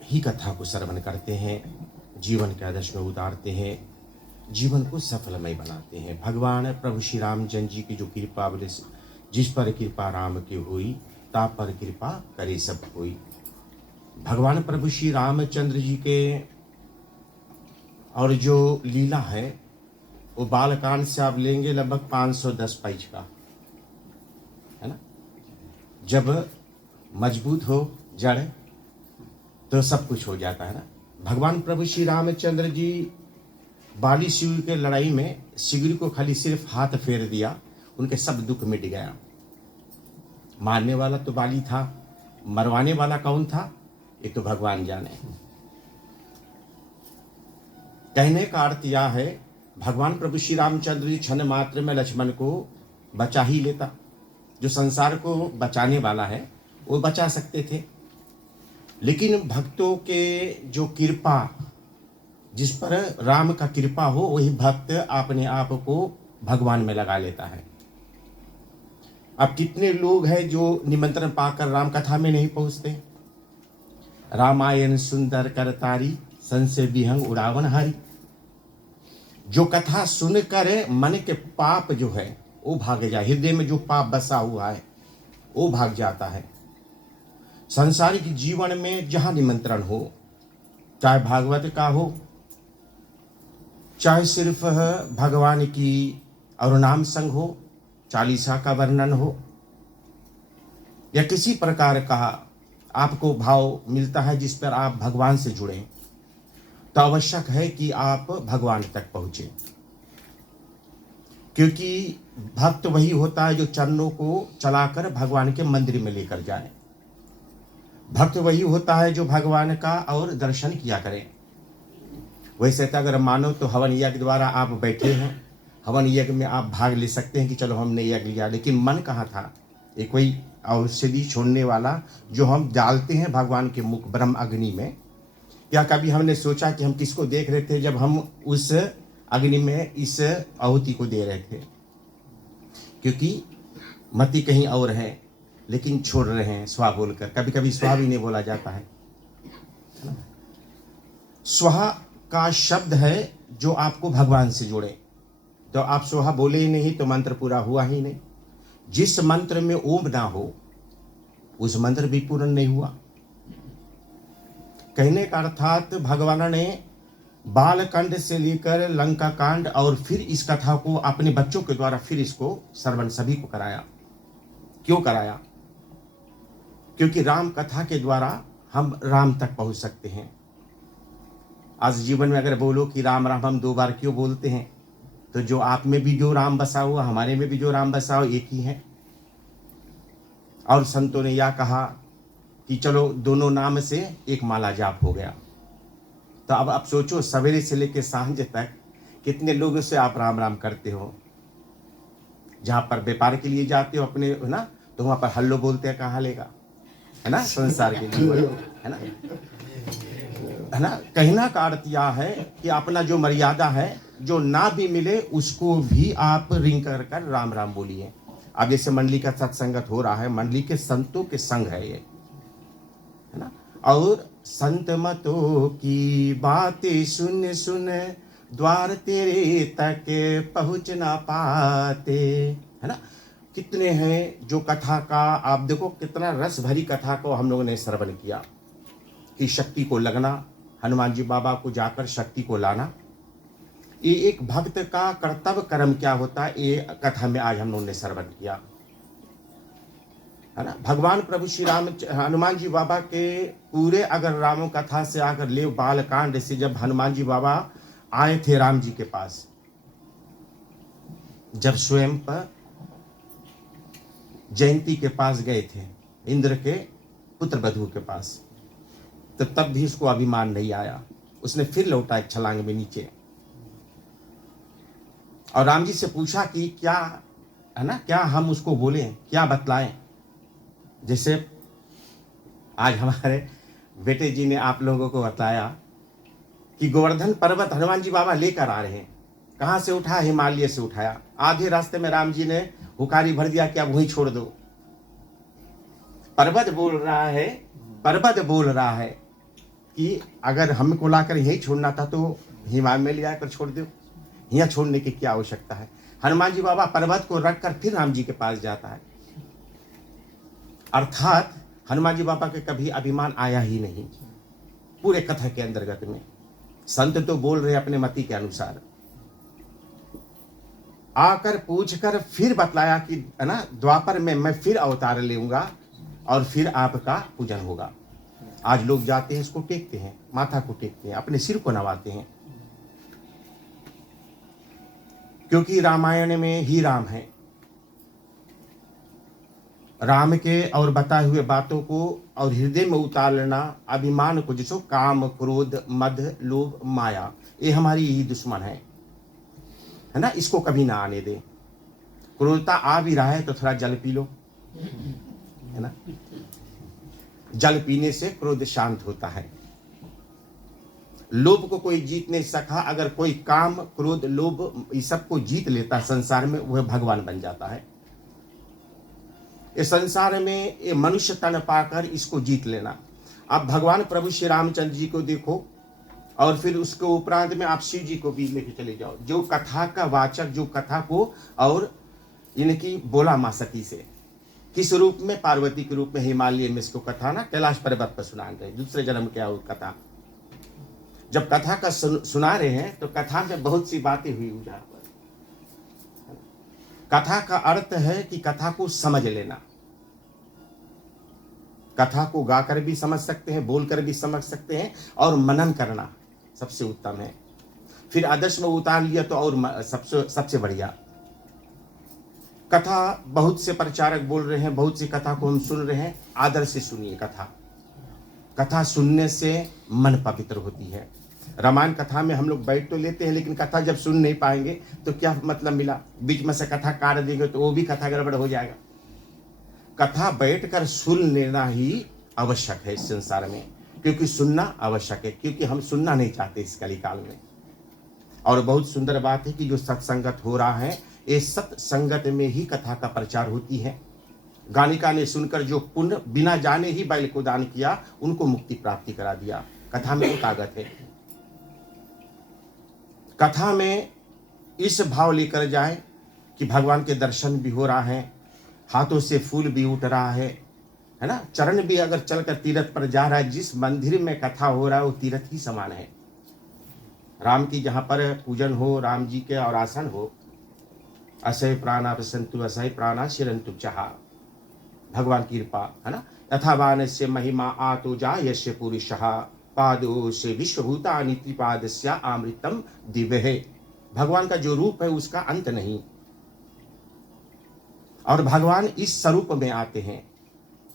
ही कथा को श्रवण करते हैं, जीवन के आदर्श में उतारते हैं, जीवन को सफलमय बनाते हैं। भगवान प्रभु श्री रामचंद्र जी की जो कृपा बोले, जिस पर कृपा राम की हुई ता पर कृपा करे सब कोई। भगवान प्रभु श्री रामचंद्र जी के और जो लीला है वो बालकांड से आप लेंगे लगभग 510 पेज का, है ना। जब मजबूत हो जड़ तो सब कुछ हो जाता है ना। भगवान प्रभु श्री रामचंद्र जी बाली शिविर के लड़ाई में शिविर को खाली सिर्फ हाथ फेर दिया, उनके सब दुख मिट गया। मारने वाला तो बाली था, मरवाने वाला कौन था ये तो भगवान जाने। कहने का अर्थ यह है, भगवान प्रभु श्री रामचंद्र जी क्षण मात्र में लक्ष्मण को बचा ही लेता। जो संसार को बचाने वाला है वो बचा सकते थे, लेकिन भक्तों के जो कृपा, जिस पर राम का कृपा हो वही भक्त अपने आप को भगवान में लगा लेता है। अब कितने लोग हैं जो निमंत्रण पाकर राम कथा में नहीं पहुंचते। रामायण सुंदर करतारी संशय विहंग उड़ावन हारी। जो कथा सुनकर मन के पाप जो है वो भाग जाए, हृदय में जो पाप बसा हुआ है वो भाग जाता है। सांसारिक जीवन में जहां निमंत्रण हो, चाहे भागवत का हो, चाहे सिर्फ भगवान की और नाम संग हो, चालीसा का वर्णन हो, या किसी प्रकार का आपको भाव मिलता है जिस पर आप भगवान से जुड़े, तो आवश्यक है कि आप भगवान तक पहुंचे, क्योंकि भक्त वही होता है जो चरणों को चलाकर भगवान के मंदिर में लेकर जाए। भक्त वही होता है जो भगवान का और दर्शन किया करे। वैसे तो अगर मानो तो हवन यज्ञ द्वारा आप बैठे हैं, हवन यज्ञ में आप भाग ले सकते हैं कि चलो हमने यज्ञ लिया, लेकिन मन कहाँ था? एक कोई औषधि छोड़ने वाला जो हम डालते हैं भगवान के मुख ब्रह्म अग्नि में। क्या कभी हमने सोचा कि हम किसको देख रहे थे जब हम उस अग्नि में इस आहुति को दे रहे थे? क्योंकि मति कहीं और है, लेकिन छोड़ रहे हैं स्वा बोलकर। कभी कभी स्वा भी नहीं बोला जाता है। स्वा का शब्द है जो आपको भगवान से जोड़े। तो आप स्वाहा बोले ही नहीं तो मंत्र पूरा हुआ ही नहीं। जिस मंत्र में ओम ना हो उस मंत्र भी पूर्ण नहीं हुआ। कहने का अर्थात भगवान ने बालकांड से लेकर लंका कांड और फिर इस कथा को अपने बच्चों के द्वारा फिर इसको श्रवण सभी को कराया। क्यों कराया? क्योंकि राम कथा के द्वारा हम राम तक पहुंच सकते हैं। आज जीवन में अगर बोलो कि राम राम हम 2 बार क्यों बोलते हैं, तो जो आप में भी जो राम बसा हुआ, हमारे में भी जो राम बसा हुआ एक ही है। और संतों ने यह कहा कि चलो दोनों नाम से एक माला जाप हो गया। तो अब आप सोचो, सवेरे से लेकर सांझ तक कितने लोगों से आप राम राम करते हो। जहां पर व्यापार के लिए जाते हो अपने, है ना, तो वहां पर हल्लो बोलते हैं, कहाँ लेगा, है ना, संसार के लिए, है ना, है ना। कहना का अर्थ यह है कि अपना जो मर्यादा है, जो ना भी मिले उसको भी आप रिंग कर कर राम राम बोलिए। अब जैसे मंडली का सत्संगत हो रहा है, मंडली के संतों के संग है ये, है ना। और संत मतों की बातें सुन सुन द्वार तेरे तक पहुंच ना पाते, है ना। कितने हैं जो कथा का, आप देखो कितना रस भरी कथा को हम लोगों ने श्रवण किया कि शक्ति को लगना, हनुमान जी बाबा को जाकर शक्ति को लाना, ये एक भक्त का कर्तव्य कर्म क्या होता है, ये कथा में आज हम लोगों ने श्रवण किया, है ना। भगवान प्रभु श्री राम हनुमान जी बाबा के पूरे अगर रामों कथा से आकर ले, बालकांड से जब हनुमान जी बाबा आए थे राम जी के पास, जब स्वयं पर जयंती के पास गए थे, इंद्र के पुत्र बधू के पास, तो तब भी उसको अभिमान नहीं आया। उसने फिर लौटा एक छलांग में नीचे और राम जी से पूछा कि क्या, है ना, क्या हम उसको बोलें, क्या बतलाएं। जैसे आज हमारे बेटे जी ने आप लोगों को बताया कि गोवर्धन पर्वत हनुमान जी बाबा लेकर आ रहे हैं। कहाँ से उठा? हिमालय से उठाया। आधे रास्ते में राम जी ने हुकारी भर दिया कि अब वहीं छोड़ दो। पर्वत बोल रहा है, पर्वत बोल रहा है कि अगर हमको लाकर यहीं छोड़ना था तो हिमालय में ले आकर छोड़ दो, यहाँ छोड़ने की क्या आवश्यकता है। हनुमान जी बाबा पर्वत को रखकर फिर राम जी के पास जाता है। अर्थात हनुमान जी बाबा के कभी अभिमान आया ही नहीं पूरे कथा के अंतर्गत में। संत तो बोल रहे अपने मति के अनुसार, आकर पूछकर फिर बतलाया कि, है ना, द्वापर में मैं फिर अवतार लूंगा और फिर आपका पूजन होगा। आज लोग जाते हैं, इसको टेकते हैं, माथा को टेकते हैं, अपने सिर को नवाते हैं, क्योंकि रामायण में ही राम है। राम के और बताए हुए बातों को और हृदय में उतारना, अभिमान को, जिसको काम क्रोध मद लोभ माया, ये हमारी यही दुश्मन है ना। इसको कभी ना आने दे। क्रोधता आ भी रहा है तो थोड़ा जल पी लो, है ना। जल पीने से क्रोध शांत होता है। लोभ को कोई जीत नहीं सका। अगर कोई काम क्रोध लोभ इस सबको जीत लेता संसार में, वह भगवान बन जाता है। इस संसार में ये मनुष्य तन पाकर इसको जीत लेना। आप भगवान प्रभु श्री रामचंद्र जी को देखो और फिर उसके उपरांत में आप शिव जी को भी लेके चले जाओ, जो कथा का वाचक, जो कथा को और इनकी बोला मां सती से किस रूप में, पार्वती के रूप में हिमालय में इसको कथा ना कैलाश पर्वत पर सुना रहे, दूसरे जन्म क्या हो कथा। जब कथा का सुना रहे हैं तो कथा में बहुत सी बातें हुई उजागर। कथा का अर्थ है कि कथा को समझ लेना। कथा को गाकर भी समझ सकते हैं, बोलकर भी समझ सकते हैं और मनन करना, सबसे उत्तम है। फिर आदर्श में उतार लिया तो और सबसे बढ़िया। कथा बहुत से प्रचारक बोल रहे हैं, बहुत सी कथा को हम सुन रहे हैं, आदर से सुनिए कथा। कथा सुनने से मन पवित्र होती है। रामायण कथा में हम लोग बैठ तो लेते हैं, लेकिन कथा जब सुन नहीं पाएंगे तो क्या मतलब मिला? बीच में से कथा काट देंगे तो वो भी कथा गड़बड़ हो जाएगा। कथा बैठकर सुन लेना ही आवश्यक है इस संसार में, क्योंकि सुनना आवश्यक है, क्योंकि हम सुनना नहीं चाहते इस कलिकाल में। और बहुत सुंदर बात है कि जो सत्संगत हो रहा है, ये सत्संगत में ही कथा का प्रचार होती है। गानिका ने सुनकर जो पुण्य बिना जाने ही बैल को दान किया, उनको मुक्ति प्राप्ति करा दिया। कथा में वो ताकत है। कथा में इस भाव लेकर जाए कि भगवान के दर्शन भी हो रहा है, हाथों से फूल भी उठ रहा है ना, चरण भी अगर चलकर तीर्थ पर जा रहा है। जिस मंदिर में कथा हो रहा है वो तीर्थ ही समान है। राम की जहाँ पर पूजन हो, राम जी के और आसन हो, असह प्राणा प्रसंतु असह प्राणा शिरंतु चाहा, भगवान की कृपा है ना। यथावान से महिमा आतो जा यश्य पुरुषः पादो से विश्वभूतानि त्रिपादस्या अमृतम दिव्य है। भगवान का जो रूप है उसका अंत नहीं, और भगवान इस स्वरूप में आते हैं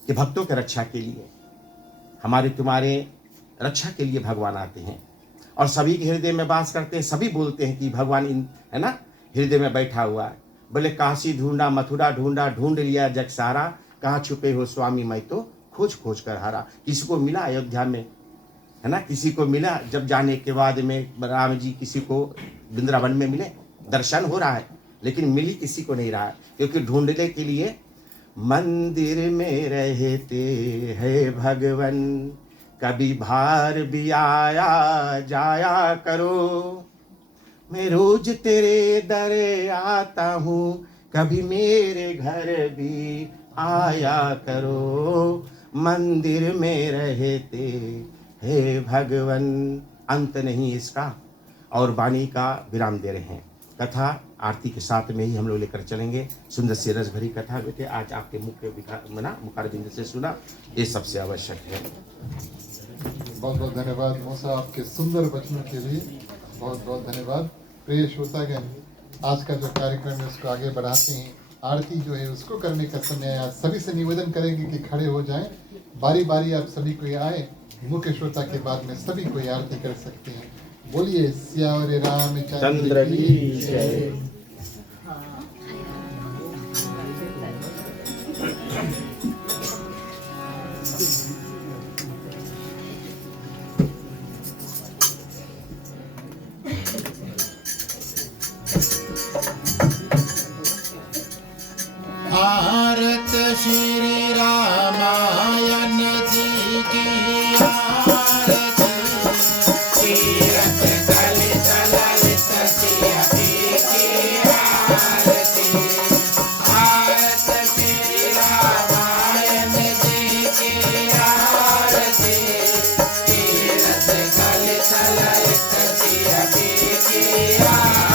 कि भक्तों के रक्षा के लिए, हमारे तुम्हारे रक्षा के लिए भगवान आते हैं और सभी के हृदय में वास करते हैं। सभी बोलते हैं कि भगवान है ना हृदय में बैठा हुआ है। बोले काशी ढूंढा मथुरा ढूंढा, ढूंढ लिया जग सारा, कहाँ छुपे हो स्वामी मैं तो खोज खोज कर हारा। किसी को मिला अयोध्या में है ना, किसी को मिला जब जाने के बाद में राम जी, किसी को वृंदावन में मिले, दर्शन हो रहा है, लेकिन मिली किसी को नहीं रहा है, क्योंकि ढूंढने के लिए मंदिर में रहते हैं भगवन, कभी बाहर भी आया जाया करो। मैं रोज तेरे दर आता हूँ, कभी मेरे घर भी आया करो। मंदिर में रहते हे भगवन। अंत नहीं इसका, और वाणी का विराम दे रहे हैं। कथा आरती के साथ में ही हम लोग लेकर चलेंगे। सुंदर सी रस भरी कथा बेटे आज आपके मुखारबिंद से सुना, ये सबसे आवश्यक है। बहुत बहुत धन्यवाद मौसा, आपके सुंदर वचनों के लिए बहुत बहुत धन्यवाद। प्रिय श्रोतागण, आज का जो कार्यक्रम है उसको आगे बढ़ाते हैं। आरती जो है उसको करने का समय आया। सभी से निवेदन करेंगे कि खड़े हो जाएं, बारी बारी आप सभी को आए। मुख्य श्रोता के बाद में सभी को आरती कर सकते हैं। बोलिए सियावर रामचंद्र की जय। भारत श्री रामायण जी की आरती, तीरथ कल चलत सिया की आरती। भारत श्री रामायण जी की आरती, तीरथ कल चलत सिया की आरती।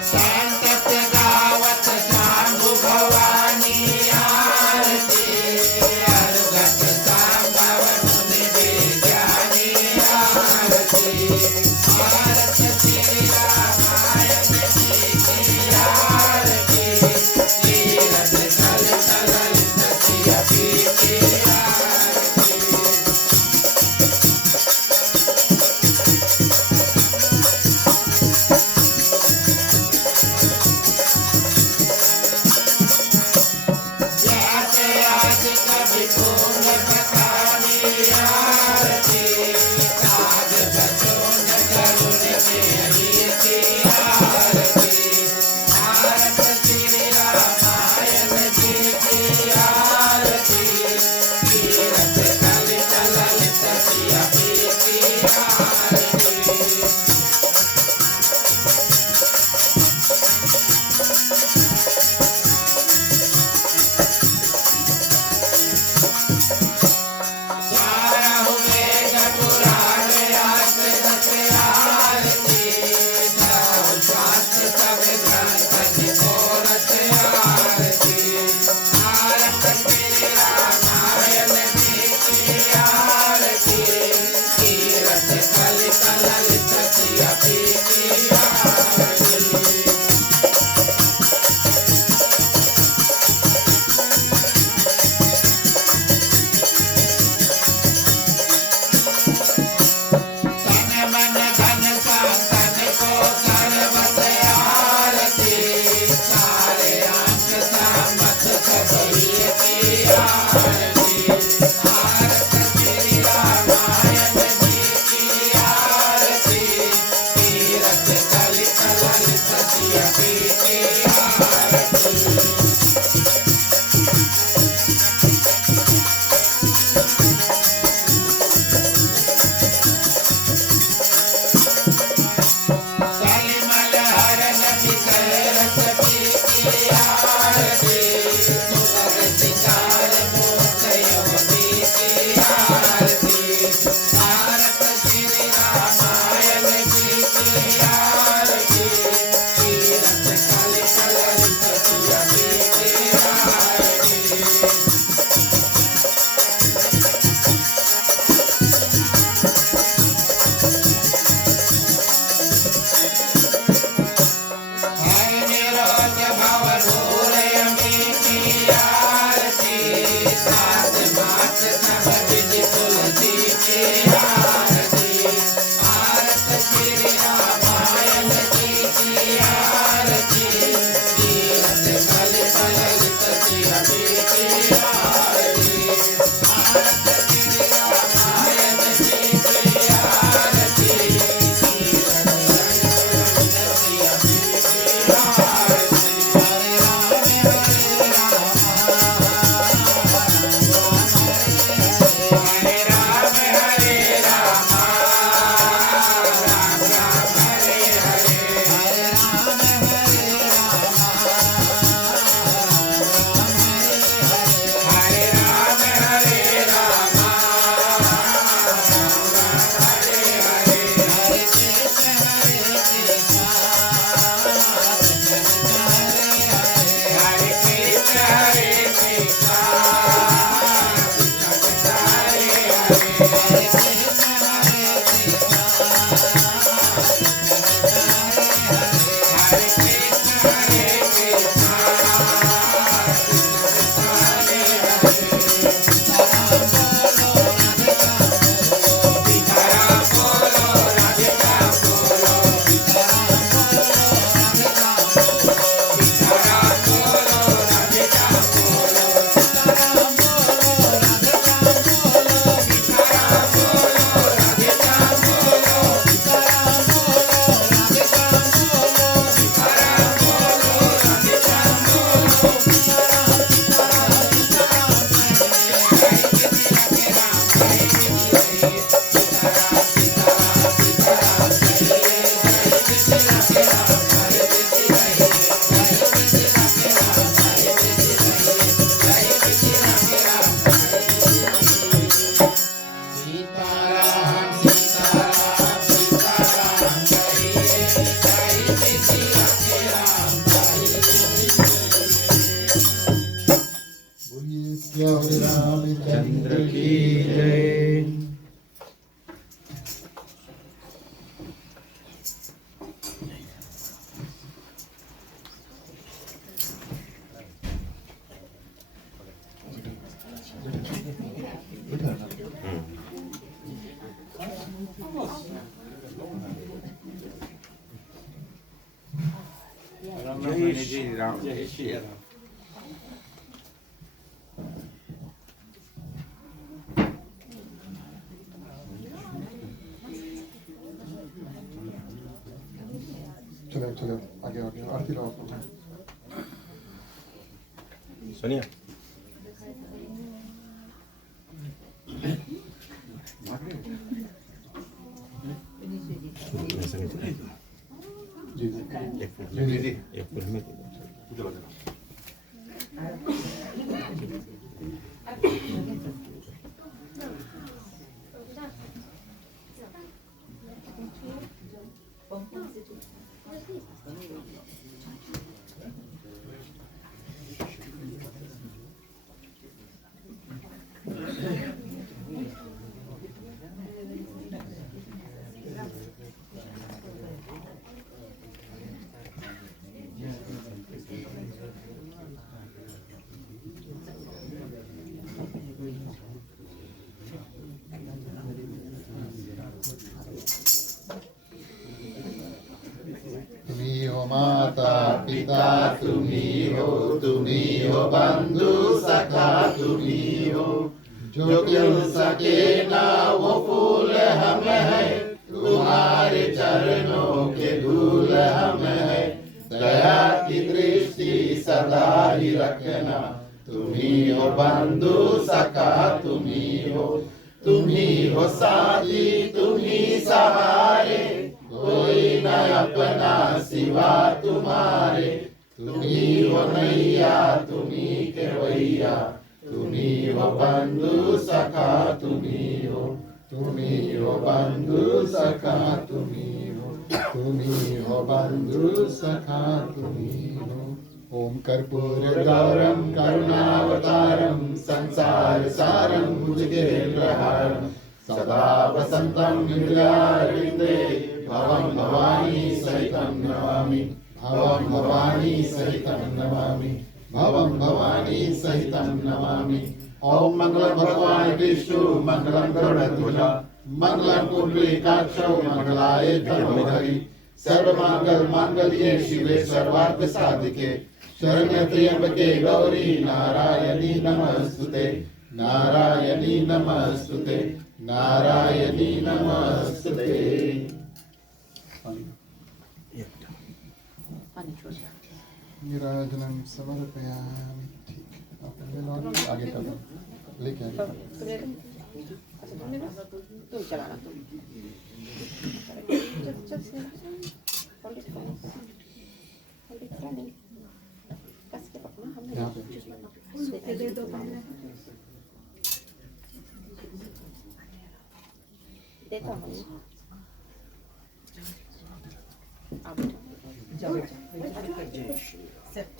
सांगत गावत सांगो रामचंद्र की जय। जय श्री राम, जय श्री राम। चलो चलो आगे आगे आरती लो आप लोग। सोनिया जी जी एक फूल में तुम्ही हो माता पिता, तुम्ही हो बंधु सखा, तुम्ही हो जो खिल सके ना वो फूल हम है, तुम्हारे चरणों के धूल हम है। दया की दृष्टि सदा ही रखना, तुम्ही हो बंधु सखा, तुम्ही हो साथी, तुम्ही सहारे, कोई न अपना सिवा तुम्हारे। तुम्ही हो नैया, तुम्ही केवैया, तुम्ही हो बंधु सखा, तुम्ही हो बंधु सखा, तुम्ही हो बंधु सखा, तुम्ही हो। ओम कर्पूर गौरम करुणावतारम संसार सारम भुजगेन्द्रहारम सदा वसंतम हृदयारविंदे भवं भवानी सहितं नमामि, भवं भवानी सहितं नमामि, भवं भवानी सहितं नमामि। ओम मंगलम भगवान विष्णु मंगलम गरुड़ध्वज मंगलम पुंडरीकाक्षौ मंगलाय धर्मधरी सर्वमंगल मांगल्ये शिवे सर्वार्थ साधिके शरण्य त्र्यंबके गौरी नारायणी नमस्तुते, नारायणी नमस्तुते, नारायणी नमस्तुते। नीराजनम समर्पयामि। ठीक, आप ले लो आगे कर दो, लेके आगे। तुम चलाना तुम चल से hold it running कस के पकड़ना हमने यहाँ पे दे दो पहले देता हूँ अब जाओ सेट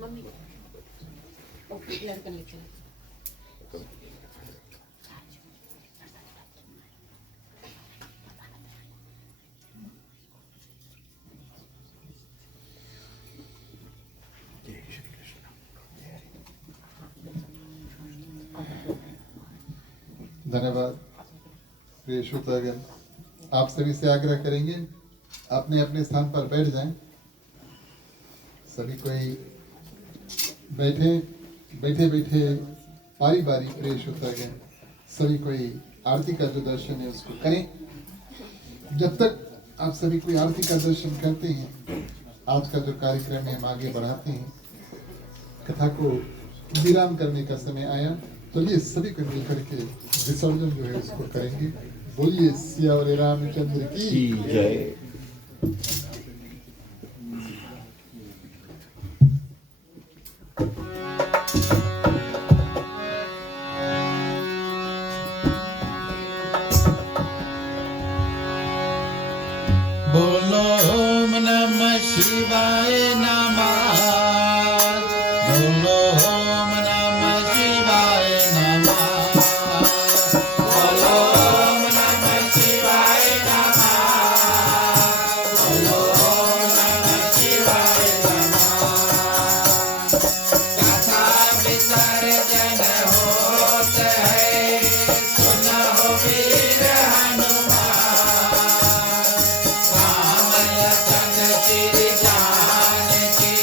मम्मी ओके लड़का लेके धन्यवाद। प्रिय श्रोतागण, आप सभी से आग्रह करेंगे अपने अपने स्थान पर बैठ जाएं। सभी कोई बैठे बैठे बारी बारी प्रिय श्रोतागण सभी कोई आरती का जो दर्शन है उसको करें। जब तक आप सभी कोई आरती का दर्शन करते हैं, आज का जो कार्यक्रम है हम आगे बढ़ाते हैं। कथा को विराम करने का समय आया, तो ये सभी को मिलकर के विसर्जन जो है उसको करेंगे। बोलिए सियावरे रामचंद्र की जय। बोलो ओम नमः शिवाय नमः बोलो ओम नमः शिवाय नमः बोलो ओम नमः शिवाय नमः बोलो ओम नमः शिवाय नमः कथा विसर्जन होत है सुनो वीर हनुमान राम लखन श्री जानकी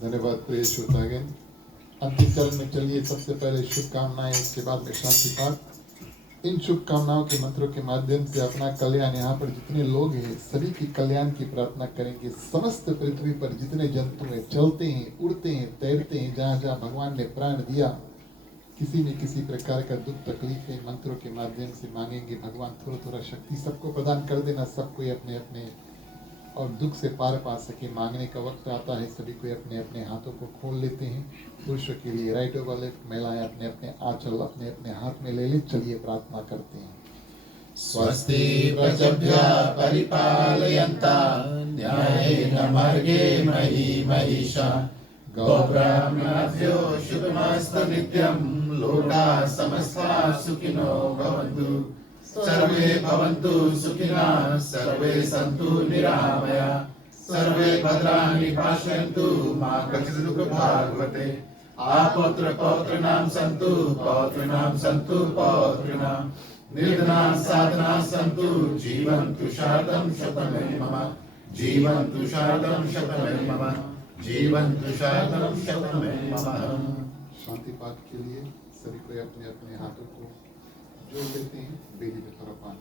धन्यवाद प्रिय श्रोतागण। अंतिम चरण में चलिए, सबसे पहले शुभकामनाएं, उसके बाद में शांति पाठ। इन शुभकामनाओं के मंत्रों के माध्यम से अपना कल्याण, यहाँ पर जितने लोग हैं सभी की कल्याण की प्रार्थना करेंगे। समस्त पृथ्वी पर जितने जंतु हैं, चलते हैं, उड़ते हैं, तैरते हैं, जहाँ जहाँ भगवान ने प्राण दिया, किसी में किसी प्रकार का दुख तकलीफ है, मंत्रों के माध्यम से मांगेंगे। भगवान थोड़ा थोड़ा शक्ति सबको प्रदान कर देना, सब कोई अपने अपने और दुख से पार पा सके। मांगने का वक्त आता है, सभी कोई अपने अपने हाथों को खोल लेते हैं। पुरुषों के लिए राइट ओवर लेफ्ट, महिलाएं अपने अपने आंचल अपने अपने हाथ में ले ले। चलिए प्रार्थना करते हैं। स्वस्ति प्रजभ्यः परिपालयन्तां न्यायेन मार्गेण मही महिषाः गोब्राह्मणेभ्यो शुभमस्तु नित्यं। लोकाः समस्ताः सुखिनो भवन्तु, सर्वे भवन्तु सुखिनः, सर्वे सन्तु निरामयाः, सर्वे भद्राणि पश्यन्तु, मा कश्चित् दुःखभाग् भवेत्। आपौत्र पौत्राणां सन्तु, पौत्राणां सन्तु पौत्राणां, निर्धनाः साधनाः सन्तु, जीवन्तु शरदं शतमेव मम, जीवन्तु शरदं शतमेव मम, जीवन्तु शरदं शतमेव मम। शांति पाठ के लिए सभी कोई अपने अपने हाथों को जोड़ लेते हैं, बेली में थोड़ा पानी।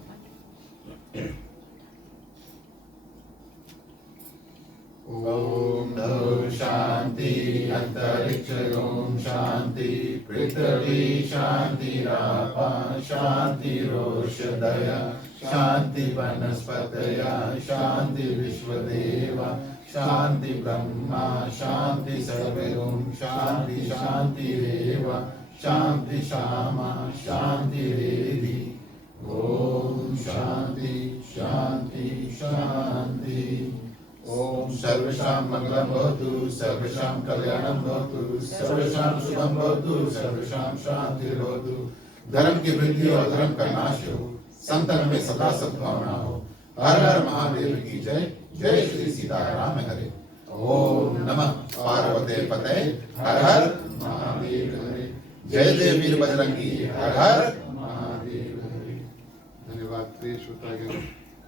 ओम नमः शांति, अंतरिक्ष ओम शांति, पृथ्वी शांतिरापा शांतिरोषधया, शांति वनस्पतया, शांति विश्वदेवा, शांति ब्रह्मा, शांति सर्वे ओम शांति शांतिरेव, शांति शामा शांतिरेधि। ओम शांति शांति शांति। ओम सर्वेषां मंगलं भवतु, सर्वेषां कल्याणं भवतु, सर्वेषां शुभं भवतु, सर्वेषां शांतिर्भवतु। धर्म की वृद्धि और धर्म का नाश हो, संतन में सदा सद्भावना हो। हर हर महादेव की जय। जय श्री सीताराम हरे। ओम नमः पार्वते पते, हर हर महादेव हरे। जय जय वीर बजरंगी, हर हर महादेव हरे। धन्यवाद प्रिय श्रोतागण।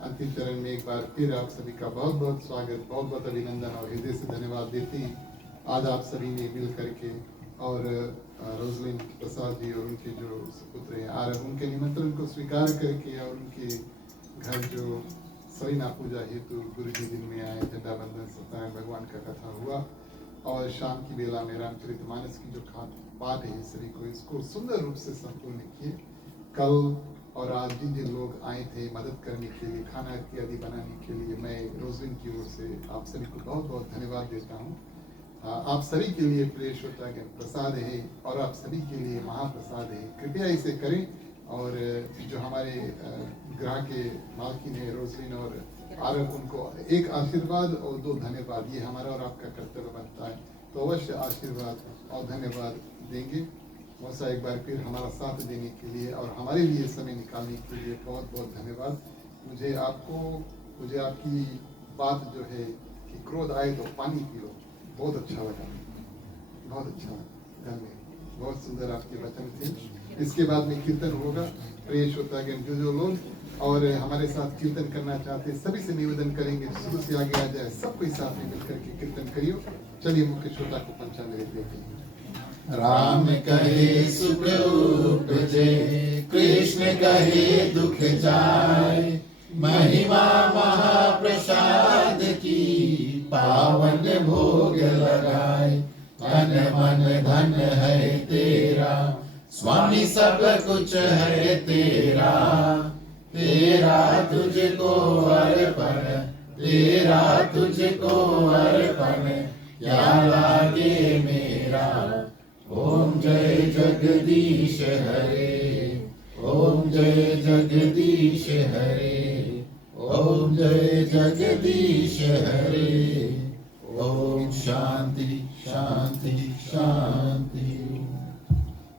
अंतिम चरण में एक बार फिर आप सभी का बहुत बहुत स्वागत, बहुत बहुत अभिनंदन और हृदय से धन्यवाद देते हैं। आज आप सभी ने मिल करके और रोजलिन प्रसाद जी और उनके जो सुपुत्र हैं आरव, उनके निमंत्रण को स्वीकार करके और उनके घर जो सरीना पूजा हेतु गुरु जी दिन में आए, झंडा बंधन सत्यनारायण भगवान का कथा हुआ और शाम की बेला में रामचरितमानस की जो पाठ है सभी को इसको सुंदर रूप से संपूर्ण किए। कल और आज जिन जिन लोग आए थे मदद करने के लिए, खाना इत्यादि बनाने के लिए, मैं रोजलिन की ओर से आप सभी को बहुत बहुत धन्यवाद देता हूँ। आप सभी के लिए प्रिय श्रोतागण प्रसाद है और आप सभी के लिए महाप्रसाद है। कृपया इसे करें और जो हमारे ग्राहक के मालकिन है रोजलिन और आरव, उनको एक आशीर्वाद और दो धन्यवाद, ये हमारा और आपका कर्तव्य बनता है। तो अवश्य आशीर्वाद और धन्यवाद देंगे। वैसा एक बार फिर हमारा साथ देने के लिए और हमारे लिए समय निकालने के लिए बहुत बहुत धन्यवाद। मुझे आपकी बात जो है कि क्रोध आए तो पानी पी लो, बहुत अच्छा लगा, बहुत अच्छा लगा। बहुत सुंदर आपके वचन थे। इसके बाद में कीर्तन होगा। प्रिय श्रोतागण, जो लोग और हमारे साथ कीर्तन करना चाहते हैं सभी से निवेदन करेंगे शुरू से आगे आ जाए, सब कोई साथ में मिलकर के कीर्तन करियो। चलिए मुख्य श्रोता को पंचामृत देते हैं। राम कहे सुख उपजे, कृष्ण कहे दुख जाए, महिमा महाप्रसाद की पावन भोग लगाए। तन मन धन है तेरा, स्वामी सब कुछ है तेरा, तेरा तुझको अर्पण, तेरा तुझको अर्पण, क्या लागे मेरा। ओम जय जगदीश हरे, ओम जय जगदीश हरे, ओम जय जगदीश हरे। ओम शांति शांति शांति।